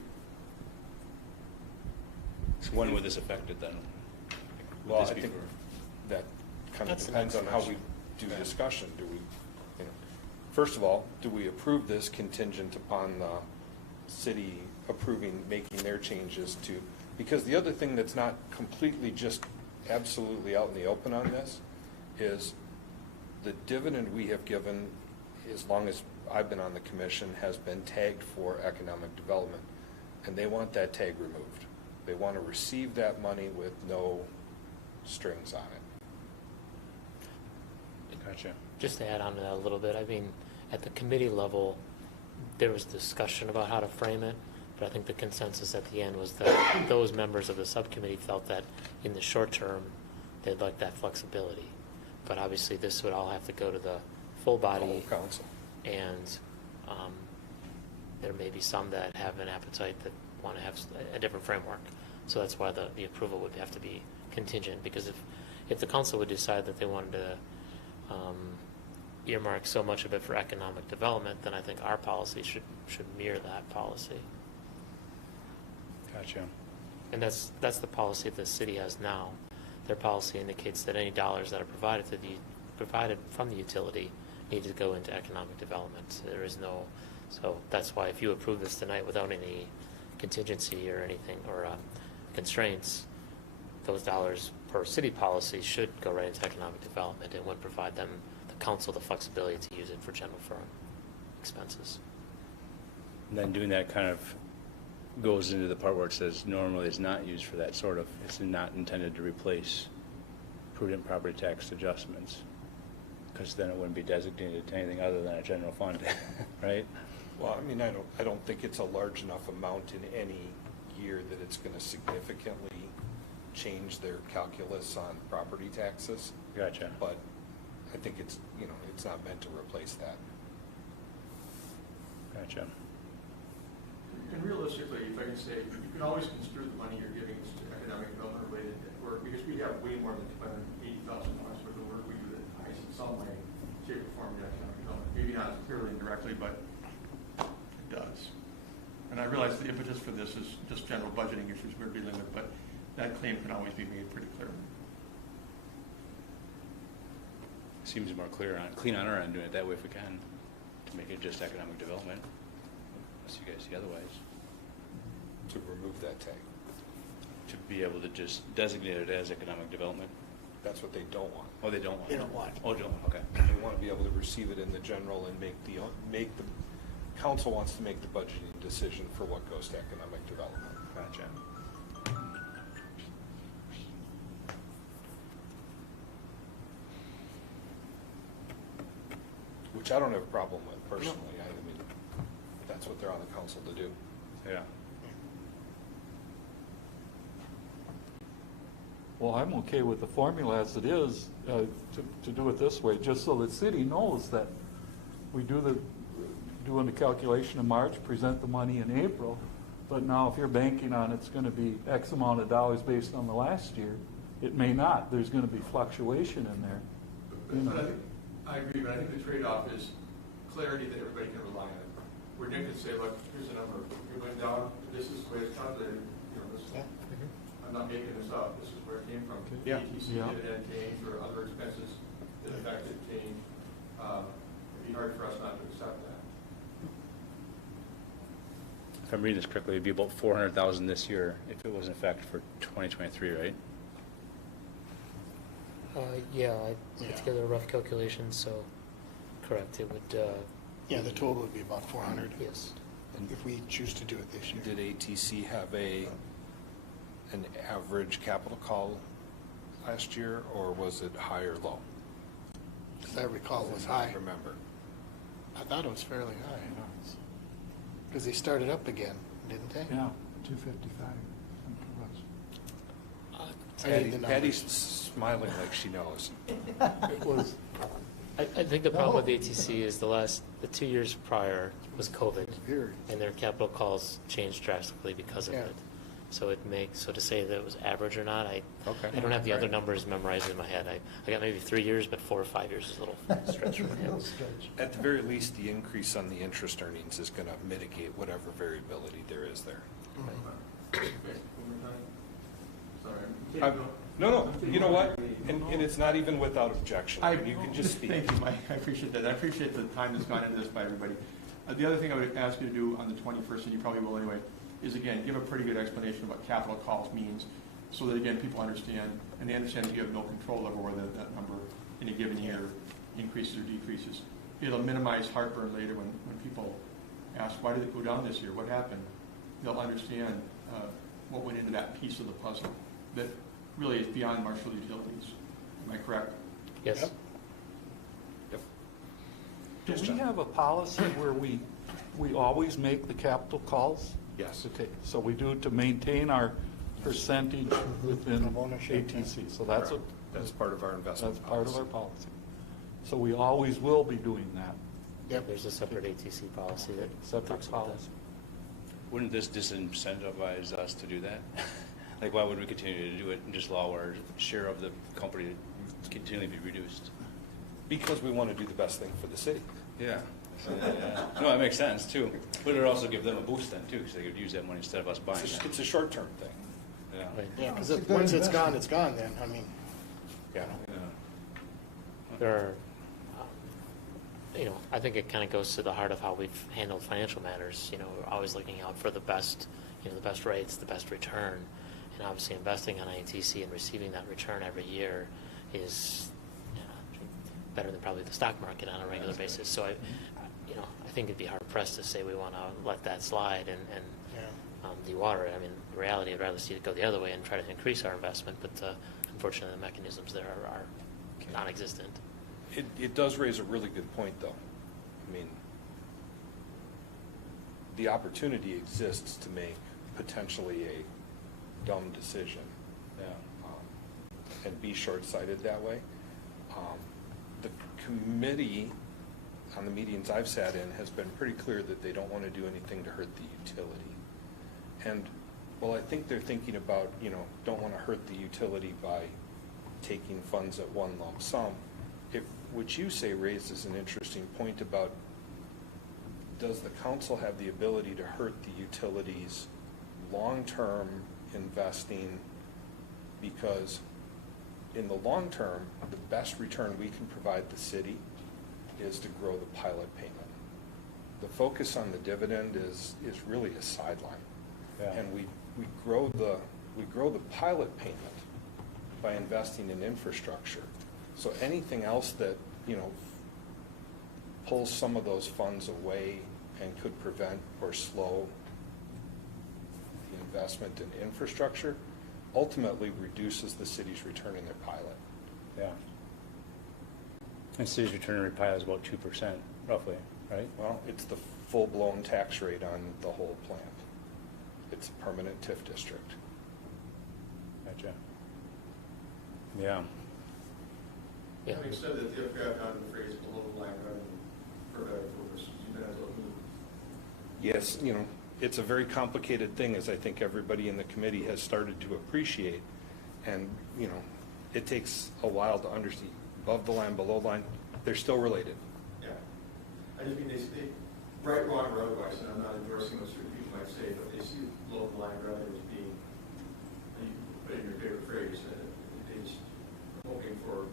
So when would this affect it then? Would Well, this I be think for- that kind of That's the depends on next how we question. do discussion. Do we, first of all, do we approve this contingent upon the city approving, making their changes to, because the other thing that's not completely just absolutely out in the open on this is the dividend we have given, as long as I've been on the commission, has been tagged for economic development, and they want that tag removed. They want to receive that money with no strings on it. Gotcha. Just to add on to that a little bit, I mean, at the committee level, there was discussion about how to frame it, but I think the consensus at the end was that those members of the subcommittee felt that in the short term, they'd like that flexibility. But obviously, this would all have to go to the full The whole body, council. and there may be some that have an appetite that want to have a different framework. So that's why the approval would have to be contingent, because if the council would decide that they wanted to earmark so much of it for economic development, then I think our policy should mirror that policy. Gotcha. And that's the policy that the city has now. Their policy indicates that any dollars that are provided from the utility need to go into economic development. There is no, so that's why if you approve this tonight without any contingency or anything or constraints, those dollars per city policy should go right into economic development and would provide them, the council, the flexibility to use it for general fund expenses. And then doing that kind of goes into the part where it says normally it's not used for that sort of, it's not intended to replace prudent property tax adjustments, because then it wouldn't be designated to anything other than a general fund, right? Well, I mean, I don't think it's a large enough amount in any year that it's going to significantly change their calculus on property taxes. Gotcha. But I think it's, it's not meant to replace that. Gotcha. And realistically, if I can say, you can always construe the money you're giving to economic development related work, because we have way more than $280,000 worth of work we do that ties in some way, shape, or form to economic development. Maybe not as clearly and directly, but it does. And I realize the impetus for this is just general budgeting issues we're dealing with, but that claim can always be made pretty clear. Seems more clean on our end doing it that way if we can, to make it just economic development, unless you guys see otherwise. To remove that tag. To be able to just designate it as economic development. That's what they don't want. Oh, they don't want it? They don't want it. Oh, don't, okay. They want to be able to receive it in the general and make the council wants to make the budgeting decision for what goes to economic development. Gotcha. Which I don't have a problem with personally. I mean, that's what they're on the council to do. Yeah. Well, I'm okay with the formula as it is, to do it this way, just so the city knows that we doing the calculation in March, present the money in April, but now if you're banking on it's gonna be X amount of dollars based on the last year, it may not. There's gonna be fluctuation in there. But I agree, but I think the trade-off is clarity that everybody can rely on. Where Nick could say, look, here's the number, you're going down, this is the way it's calculated, I'm not making this up, this is where it came from. Yeah. ETC Yeah. dividend change or other expenses that affected change. It'd be hard for us not to accept that. If I'm reading this correctly, it'd be about $400,000 this year if it was in effect for 2023, right? Yeah, I Yeah. put together a rough calculation, so correct, it would, Yeah, the total would be about 400. yes. if we choose to do it this year. Did ATC have an average capital call last year, or was it high or low? As I recall, it was I high. remember. I thought it was fairly high, because they started up again, didn't they? Yeah. 255, I think it was. I need the Patty's numbers. smiling like she knows. It was, I think the problem with ATC is the 2 years prior was COVID, Here. and their capital calls changed drastically because of Yeah. it. So to say that it was average or not, I Okay. don't have the other numbers memorized in my head. I got maybe 3 years, but 4 or 5 years is a little stretch for my head. Little stretch. At the very least, the increase on the interest earnings is going to mitigate whatever variability there is there. Okay, one more time. Sorry. I'm- No, you know what? And it's not even without objection. You can just speak. Thank you, Mike, I appreciate that. I appreciate the time that's gone into this by everybody. The other thing I would ask you to do on the 21st, and you probably will anyway, is again, give a pretty good explanation of what capital calls means, so that again, people understand, and they understand that you have no control over whether that number in a given year increases or decreases. It'll minimize heartburn later when people ask, why did it go down this year? What happened? They'll understand what went into that piece of the puzzle that really is beyond Marshfield Utilities. Am I correct? Yes. Yep. Yep. do Yes, we John. have a policy where we always make the capital calls? Yes. Okay, so we do it to maintain our percentage within Of ownership, yeah. ATC. So that's a, That's part of our investment that's part of policy. our policy. So we always will be doing that. Yep. There's a separate ATC policy that Separate talks about policy. Wouldn't this disincentivize us to do that? Like, why would we continue to do it and just allow our share of the company to continually be reduced? Because we want to do the best thing for the city. Yeah. No, that makes sense, too. But it would also give them a boost then, too, because they could use that money instead of us buying It's it. a short-term thing. Yeah. Right. Yeah, because It's a good once it's gone, investment. it's gone then, I mean. Yeah. Yeah. There are, I think it kind of goes to the heart of how we've handled financial matters. We're always looking out for the best, the best rates, the best return. And obviously investing on INTC and receiving that return every year is better than probably the stock market on a regular basis. So I think it'd be hard pressed to say we want to let that slide and Yeah. dewater it. I mean, in reality, I'd rather see it go the other way and try to increase our investment, but unfortunately the mechanisms there are non-existent. It does raise a really good point, though. I mean, the opportunity exists to make potentially a dumb decision, and be short-sighted that way. The committee, on the meetings I've sat in, has been pretty clear that they don't want to do anything to hurt the utility. And, well, I think they're thinking about, don't want to hurt the utility by taking funds at one lump sum. What you say raises an interesting point about, does the council have the ability to hurt the utilities' long-term investing? Because in the long term, the best return we can provide the city is to grow the pilot payment. The focus on the dividend is really a sideline. Yeah. And we grow the pilot payment by investing in infrastructure. So anything else that, pulls some of those funds away and could prevent or slow the investment in infrastructure ultimately reduces the city's return in their pilot. Yeah. And city's return on pilot is about 2%, roughly, right? Well, it's the full-blown tax rate on the whole plant. It's a permanent TIF district. Gotcha. Yeah. Yeah. Having said that, the upgrade on the phrase below the line rather than for better purpose, you guys look Yes, it's a very complicated thing, as I think everybody in the committee has started to appreciate. And, it takes a while to understand. Above the line, below the line, they're still related. Yeah. I just mean, they, right, wrong, or otherwise, and I'm not endorsing what certain people might say, but they see below the line rather as being, and you put in your favorite phrase, they just hoping for,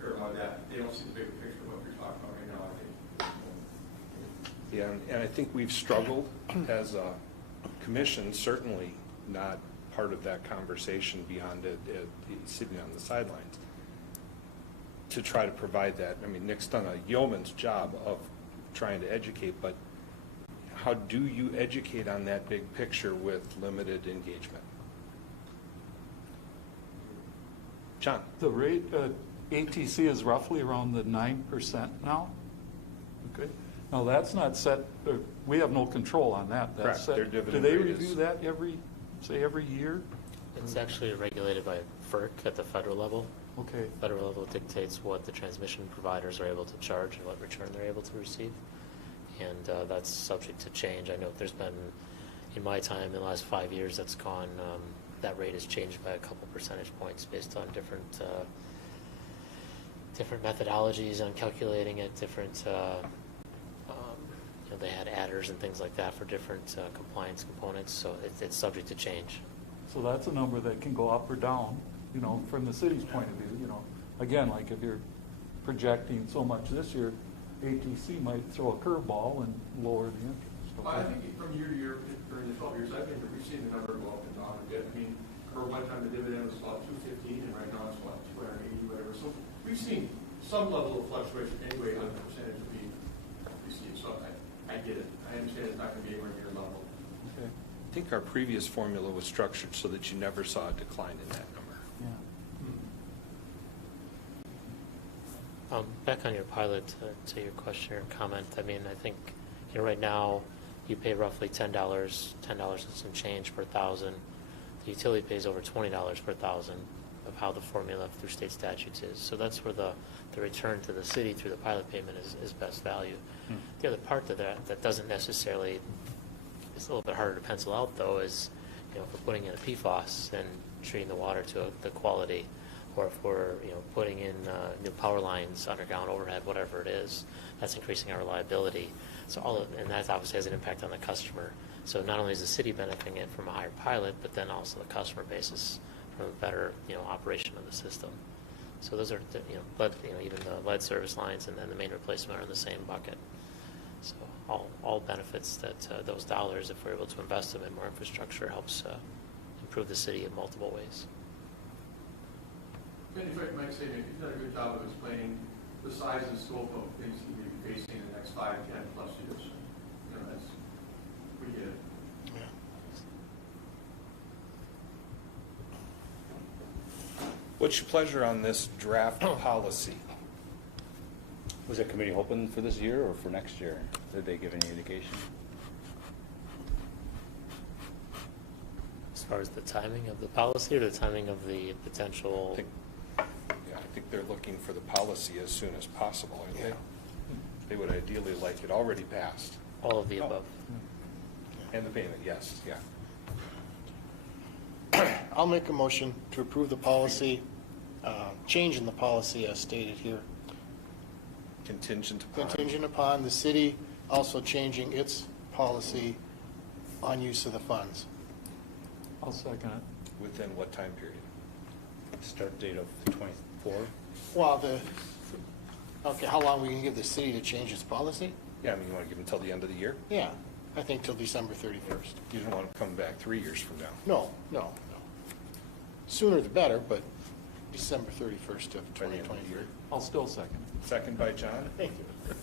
fair amount of that. They don't see the bigger picture of what you're talking about right now, I think. Yeah, and I think we've struggled as a commission, certainly not part of that conversation beyond it sitting on the sidelines, to try to provide that. I mean, Nick's done a yeoman's job of trying to educate, but how do you educate on that big picture with limited engagement? John? The rate, ATC is roughly around the 9% now. Okay, now that's not set, we have no control on that. That's Correct. set. Their Do dividend they rate review is- that every year? It's actually regulated by FERC at the federal level. Okay, Federal level dictates what the transmission providers are able to charge and what return they're able to receive. And that's subject to change. I know there's been, in my time, in the last 5 years, that's gone, that rate has changed by a couple percentage points based on different methodologies on calculating it, different, they had adders and things like that for different compliance components, so it's subject to change. so that's a number that can go up or down, from the city's point of view, Again, like if you're projecting so much this year, ATC might throw a curveball and lower the interest. Well, I think from year to year, during the 12 years, I think that we've seen the number go up and down a bit. I mean, for one time the dividend was about 215, and right now it's what, 280, whatever. So we've seen some level of fluctuation anyway on the percentage that we receive. So I get it. I understand it's not going to be anywhere near level. Okay. I think our previous formula was structured so that you never saw a decline in that number. Yeah. Back on your pilot, to your question or comment, I mean, I think, right now, you pay roughly $10 and some change per thousand. The utility pays over $20 per thousand of how the formula through state statutes is. So that's where the return to the city through the pilot payment is best value. The other part to that doesn't necessarily, it's a little bit harder to pencil out though, is, if we're putting in a PFAS and treating the water to the quality, or if we're, putting in new power lines, underground overhead, whatever it is, that's increasing our reliability. So and that obviously has an impact on the customer. So not only is the city benefiting it from a higher pilot, but then also the customer basis from a better, operation of the system. So those are, even the lead service lines and then the main replacement are in the same bucket. So all benefits that those dollars, if we're able to invest them in more infrastructure, helps improve the city in multiple ways. And if I might say, you've done a good job of explaining the size and scope of things that we'll be facing in the next 5, 10 plus years. We get it. Yeah. What's your pleasure on this draft policy? Was that committee hoping for this year or for next year? Did they give any indication? As far as the timing of the policy or the timing of the potential? I think they're looking for the policy as soon as possible, aren't Yeah. they? They would ideally like it already passed. All of the above. And the payment, yes, yeah. I'll make a motion to approve the policy, change in the policy as stated here, Contingent upon. contingent upon the city also changing its policy on use of the funds. I'll second it. Within what time period? Start date of 24? Well, okay, how long we can give the city to change its policy? Yeah, I mean, you want to give them until the end of the year? Yeah, I think till December 31st. You don't want to come back 3 years from now. No. Sooner the better, but December 31st of By the end of the 2023. year. I'll still second it. Second by John. Thank you.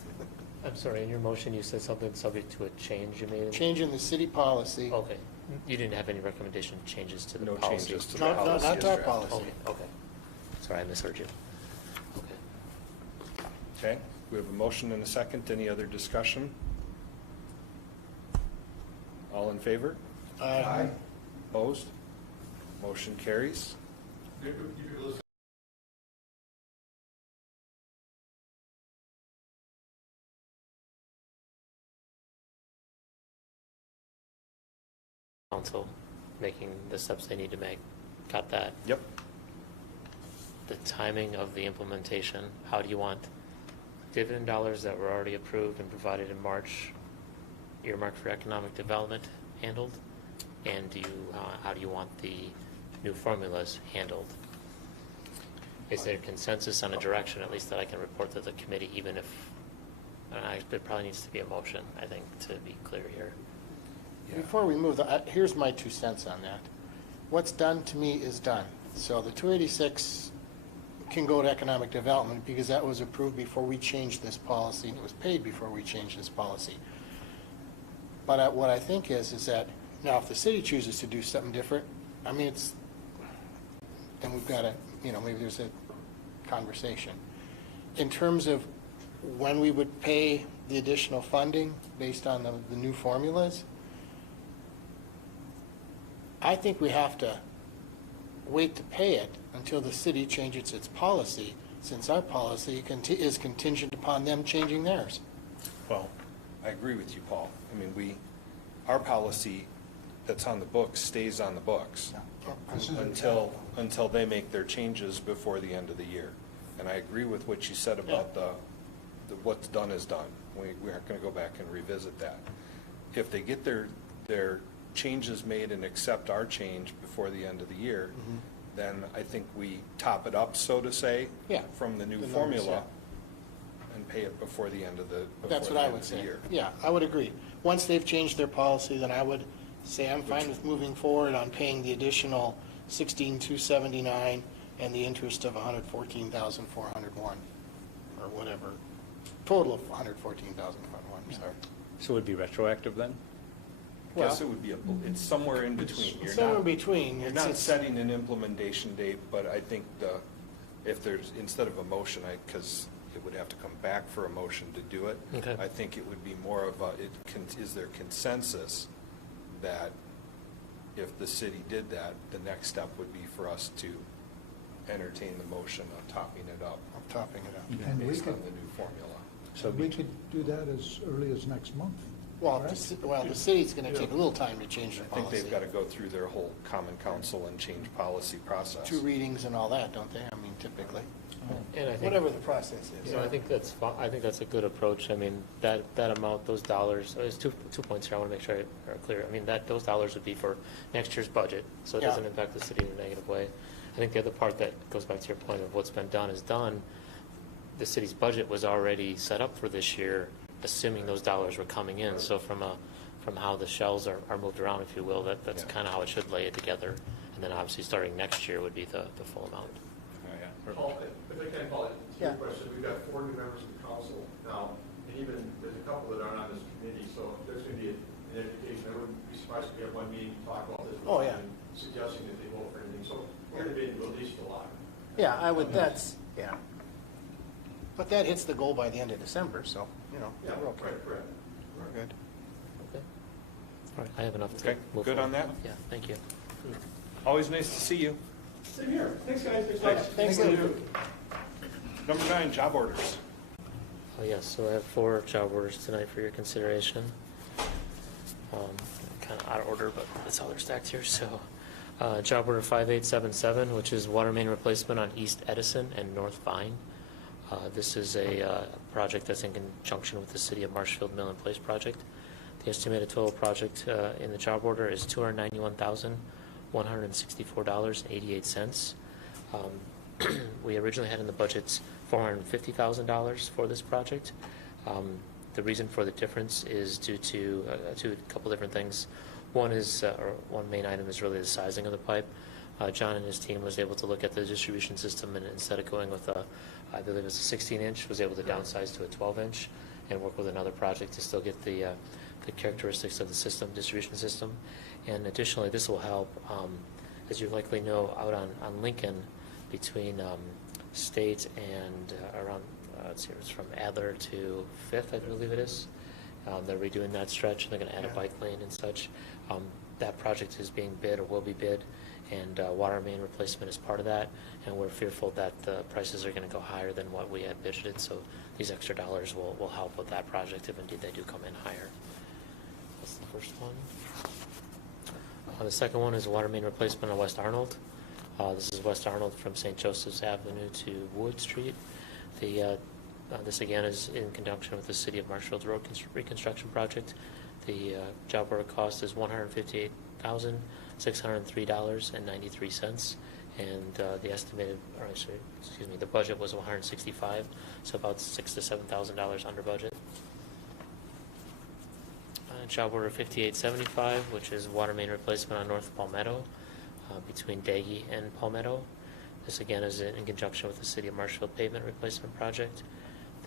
I'm sorry, in your motion, you said something subject to a change you made? Change in the city policy. Okay. You didn't have any recommendation changes to the No policy? changes to the No, policy. not as to our drafted. policy. Okay. Sorry, I misheard you. Okay. Okay, we have a motion and a second. Any other discussion? All in favor? Aye. Opposed? Motion carries. Council making the steps they need to make. Got that. Yep. The timing of the implementation, how do you want dividend dollars that were already approved and provided in March earmarked for economic development handled? And how do you want the new formulas handled? Is there consensus on a direction, at least that I can report to the committee, even if, there probably needs to be a motion, I think, to be clear here. Before we move, here's my 2 cents on that. What's done to me is done. So the 286 can go to economic development because that was approved before we changed this policy, and it was paid before we changed this policy. But what I think is that, now, if the city chooses to do something different, I mean, and we've got to, maybe there's a conversation. In terms of when we would pay the additional funding based on the new formulas, I think we have to wait to pay it until the city changes its policy, since our policy is contingent upon them changing theirs. Well, I agree with you, Paul. I mean, our policy that's on the books stays on the books until they make their changes before the end of the year. And I agree with what you said about the what's done is done. We aren't going to go back and revisit that. If they get their changes made and accept our change before the end of the year, then I think we top it up, so to say, from the new formula and pay it before the end of the That's what I would say. year. Yeah, I would agree. Once they've changed their policy, then I would say I'm fine with moving forward on paying the additional $16,279 and the interest of $114,401, or whatever. Total of $114,401, sorry. So it would be retroactive then? I guess it would be, it's somewhere in between. It's somewhere in between. You're not setting an implementation date, but I think if there's, instead of a motion, because it would have to come back for a motion to do it. Okay. I think it would be more of is there consensus that if the city did that, the next step would be for us to entertain the motion of topping it up I'm topping it up. And we based on could- the new formula. So We could do that as early as next month. Well, correct? the city's going to take a little time to change I their think policy. they've got to go through their whole common council and change policy process. 2 readings and all that, don't they? I mean, typically. And I think, Whatever the process is. I think I think that's a good approach. I mean, that amount, those dollars, there's two points here I want to make sure are clear. I mean, those dollars would be for next year's budget, so it Yeah. doesn't impact the city in a negative way. I think the other part that goes back to your point of what's been done is done. The city's budget was already set up for this year, assuming those dollars were coming in. So from how the shells are moved around, if you will, that's Yeah. kind of how it should lay it together. And then obviously starting next year would be the full amount. Oh, yeah. Paul, if I can, Paul, to Yeah. your question, we've got 4 new members of the council now, and even, there's a couple that aren't on this committee, so there's going to be an education. I wouldn't be surprised if we have one meeting to talk about this. Oh, yeah. and Suggesting that they vote for anything, so we're going to be at least a lot. Yeah, yeah. But that hits the goal by the end of December, so, Yeah, we're okay. correct. We're good. Okay. All right, I have enough to Okay, move good on forward. that? Yeah, thank you. Always nice to see you. Same here. Thanks, guys. Thanks, Lou. Lou. Number 9, job orders. Oh, yes, so I have 4 job orders tonight for your consideration. Kind of out of order, but that's how they're stacked here. So, job order 5877, which is water main replacement on East Edison and North Vine. This is a project that's in conjunction with the City of Marshfield Mill and Place project. The estimated total project in the job order is $291,164.88. We originally had in the budget $450,000 for this project. The reason for the difference is due to a couple different things. One main item is really the sizing of the pipe. John and his team was able to look at the distribution system, and instead of going with I believe it's a 16-inch, was able to downsize to a 12-inch and work with another project to still get the characteristics of the distribution system. And additionally, this will help, as you likely know, out on Lincoln between State and around, let's see, it's from Adler to 5th, I believe it is. They're redoing that stretch, and they're going to add a bike lane and such. That project is being bid or will be bid, and water main replacement is part of that, and we're fearful that the prices are going to go higher than what we had budgeted, so these extra dollars will help with that project if indeed they do come in higher. That's the first one. The second one is water main replacement on West Arnold. This is West Arnold from St. Joseph's Avenue to Wood Street. This again is in conjunction with the City of Marshfield's road reconstruction project. The job order cost is $158,603.93, and the budget was $165,000, so about $6,000 to $7,000 under budget. Job order 5875, which is water main replacement on North Palmetto between Daggy and Palmetto. This again is in conjunction with the City of Marshfield pavement replacement project.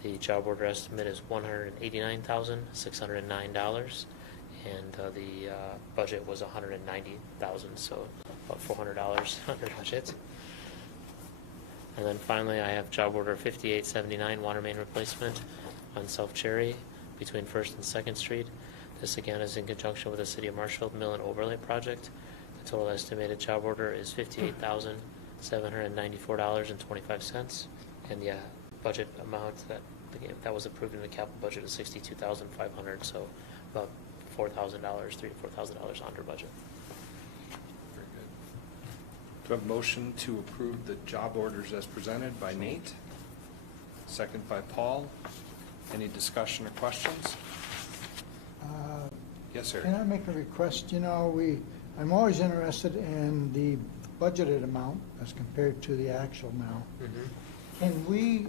The job order estimate is $189,609, and the budget was $190,000, so about $400 under budget. And then finally, I have job order 5879, water main replacement on South Cherry between 1st and 2nd Street. This again is in conjunction with the City of Marshfield Mill and Overlay Project. The total estimated job order is $58,794.25, and the budget amount that was approved in the capital budget is $62,500, so about $4,000, $3,000 to $4,000 under budget. Very good. Do I have a motion to approve the job orders as presented by Nate? Second by Paul. Any discussion or questions? Yes, sir. Can I make a request? You know, I'm always interested in the budgeted amount as compared to the actual amount. Can we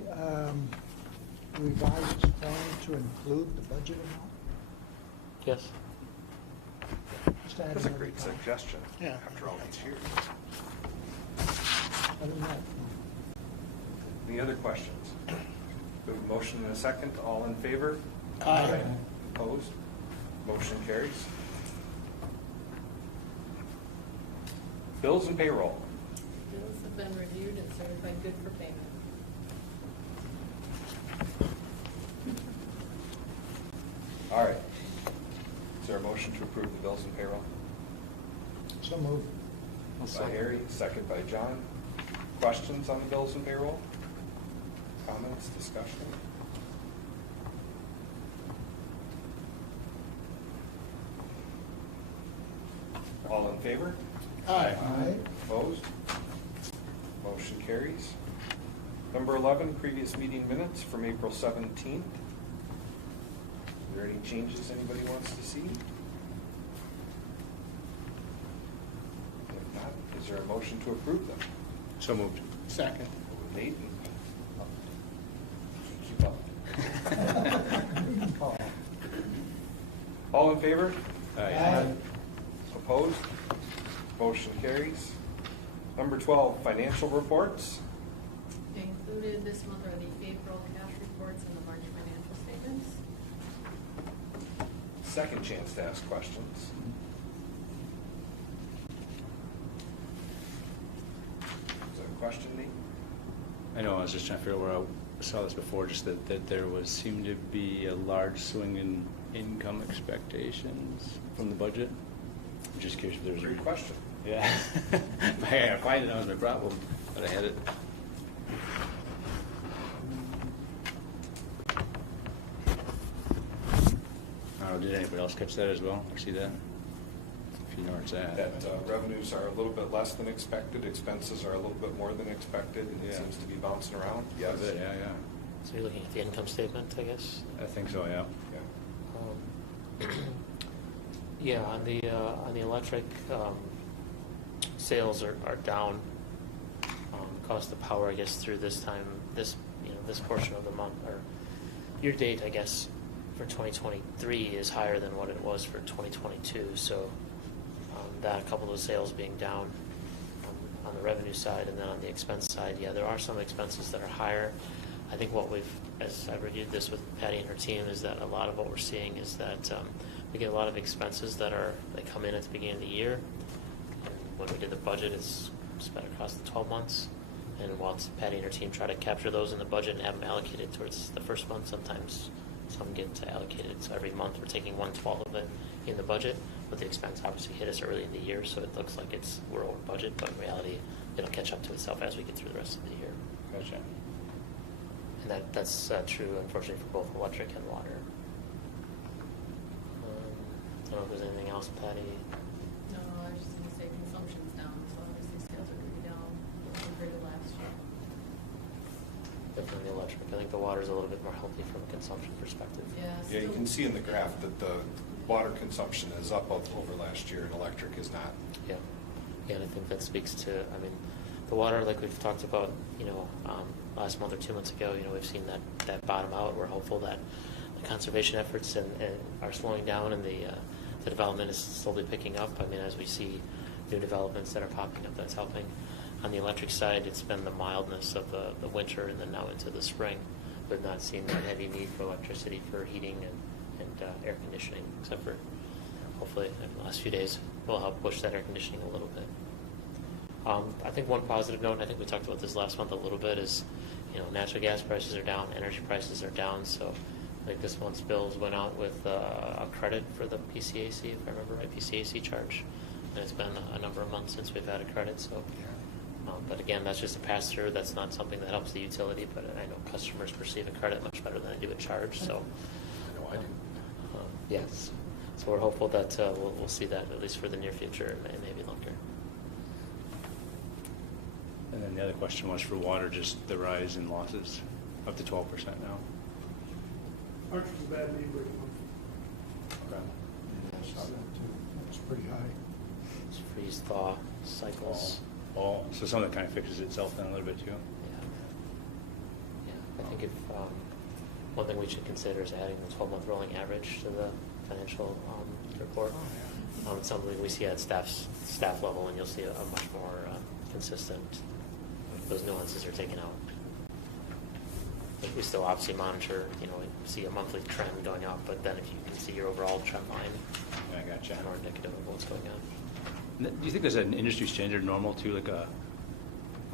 revise this plan to include the budget amount? Yes. Just add That's a another great column. suggestion. Yeah. After all these years. Other than that, Any other questions? We have a motion and a second. All in favor? Aye. Opposed? Motion carries. Bills and payroll. Bills have been reviewed and certified good for payment. All right. Is there a motion to approve the bills and payroll? so moved. By Harry, second by John. Questions on the bills and payroll? Comments, discussion? All in favor? Aye. Aye. Opposed? Motion carries. Number 11, previous meeting minutes from April 17th. Are there any changes anybody wants to see? If not, is there a motion to approve them? So moved. Second. Nate? Keep up. Paul. All in favor? Aye. Opposed? Motion carries. Number 12, financial reports. Included this month are the April cash reports and the March financial statements. Second chance to ask questions. Is that a question, Nate? I know, I was just trying to figure out where I saw this before, just that there seemed to be a large swing in income expectations from the budget. I'm just curious if there's a... Great question. Yeah. I gotta find it, that was my problem, but I had it. I don't know, did anybody else catch that as well, or see that? If you know where it's at. That revenues are a little bit less than expected, expenses are a little bit more than expected, and it Yeah. seems to be bouncing around. Yes. That's it, yeah. So you're looking at the income statement, I guess? I think so, yeah. Yeah. Yeah, on the electric, sales are down. Cost of power, I guess, through this portion of the month, or year to date, I guess, for 2023 is higher than what it was for 2022. So that, coupled with sales being down on the revenue side, and then on the expense side, yeah, there are some expenses that are higher. I think as I reviewed this with Patty and her team, is that a lot of what we're seeing is that we get a lot of expenses that come in at the beginning of the year. And when we did the budget, it's spread across the 12 months. And while Patty and her team try to capture those in the budget and have them allocated towards the first month, sometimes some get allocated. So every month we're taking 1/12 of it in the budget, but the expense obviously hit us early in the year, so it looks like we're over budget, but in reality, it'll catch up to itself as we get through the rest of the year. Gotcha. And that's true, unfortunately, for both electric and water. I don't know if there's anything else, Patty. No, I was just gonna say consumption's down, so obviously sales are gonna be down compared to last year. Definitely the electric. I think the water's a little bit more healthy from a consumption perspective. Yeah. Yeah, you still- can see in the graph that the water consumption is up over last year and electric is not. Yeah. Yeah, and I think that speaks to, the water, like we've talked about, last month or 2 months ago, we've seen that bottom out. We're hopeful that the conservation efforts are slowing down, and the development is slowly picking up. As we see new developments that are popping up, that's helping. On the electric side, it's been the mildness of the winter and then now into the spring. We've not seen that heavy need for electricity for heating and air conditioning, except for hopefully in the last few days will help push that air conditioning a little bit. I think one positive note, and I think we talked about this last month a little bit, is natural gas prices are down, energy prices are down. So I think this month's bills went out with a credit for the PCAC, if I remember right, PCAC charge. And it's been a number of months since we've had a credit. So, but again, that's just a pass through. That's not something that helps the utility. But I know customers perceive a credit much better than they do a charge. So, I do. yes. So we're hopeful that we'll see that at least for the near future and maybe longer. And then the other question was for water, just the rise in losses, up to 12% now. March was a bad neighborhood month. Okay. I saw that too. That's pretty high. It's freeze thaw cycles. Oh, so some of that kind of fixes itself then a little bit too? Yeah. I think if one thing we should consider is adding the 12-month rolling average to the financial report. It's something we see at staff level, and you'll see a much more consistent. Those nuances are taken out. But we still obviously monitor. We see a monthly trend going up, but then if you can see your overall trend line, I gotcha. more indicative of what's going on. Do you think there's an industry standard normal too, like the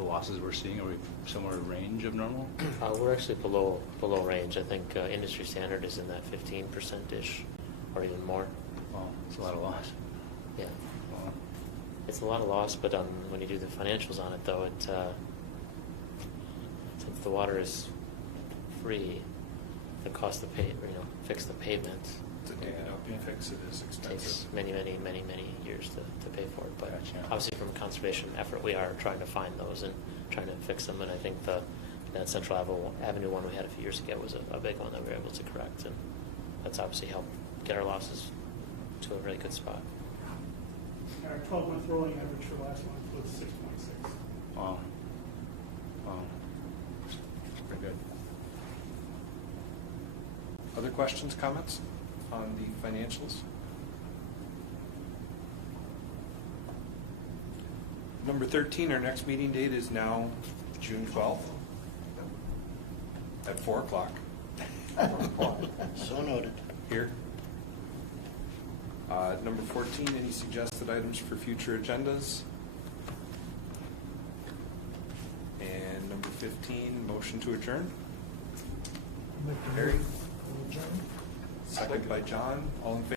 losses we're seeing? Are we somewhere in range of normal? We're actually below range. I think industry standard is in that 15%-ish, or even more. Well, it's a lot of loss. Yeah. Well, It's a lot of loss, but when you do the financials on it, though, since the water is free, the cost to fix the pavement To dig it up and fix it is takes expensive. many years to pay for it. But Gotcha. obviously, from a conservation effort, we are trying to find those and trying to fix them. And I think that Central Avenue one we had a few years ago was a big one that we were able to correct, and that's obviously helped get our losses to a really good spot. Our 12-month rolling average for last month was 6.6. Wow. Pretty good. Other questions, comments on the financials? Number 13, our next meeting date is now June 12th at 4 o'clock So noted. here. Number 14, any suggested items for future agendas? And number 15, motion to adjourn. Make the Harry? move. Adjourn. Second by John. All in favor?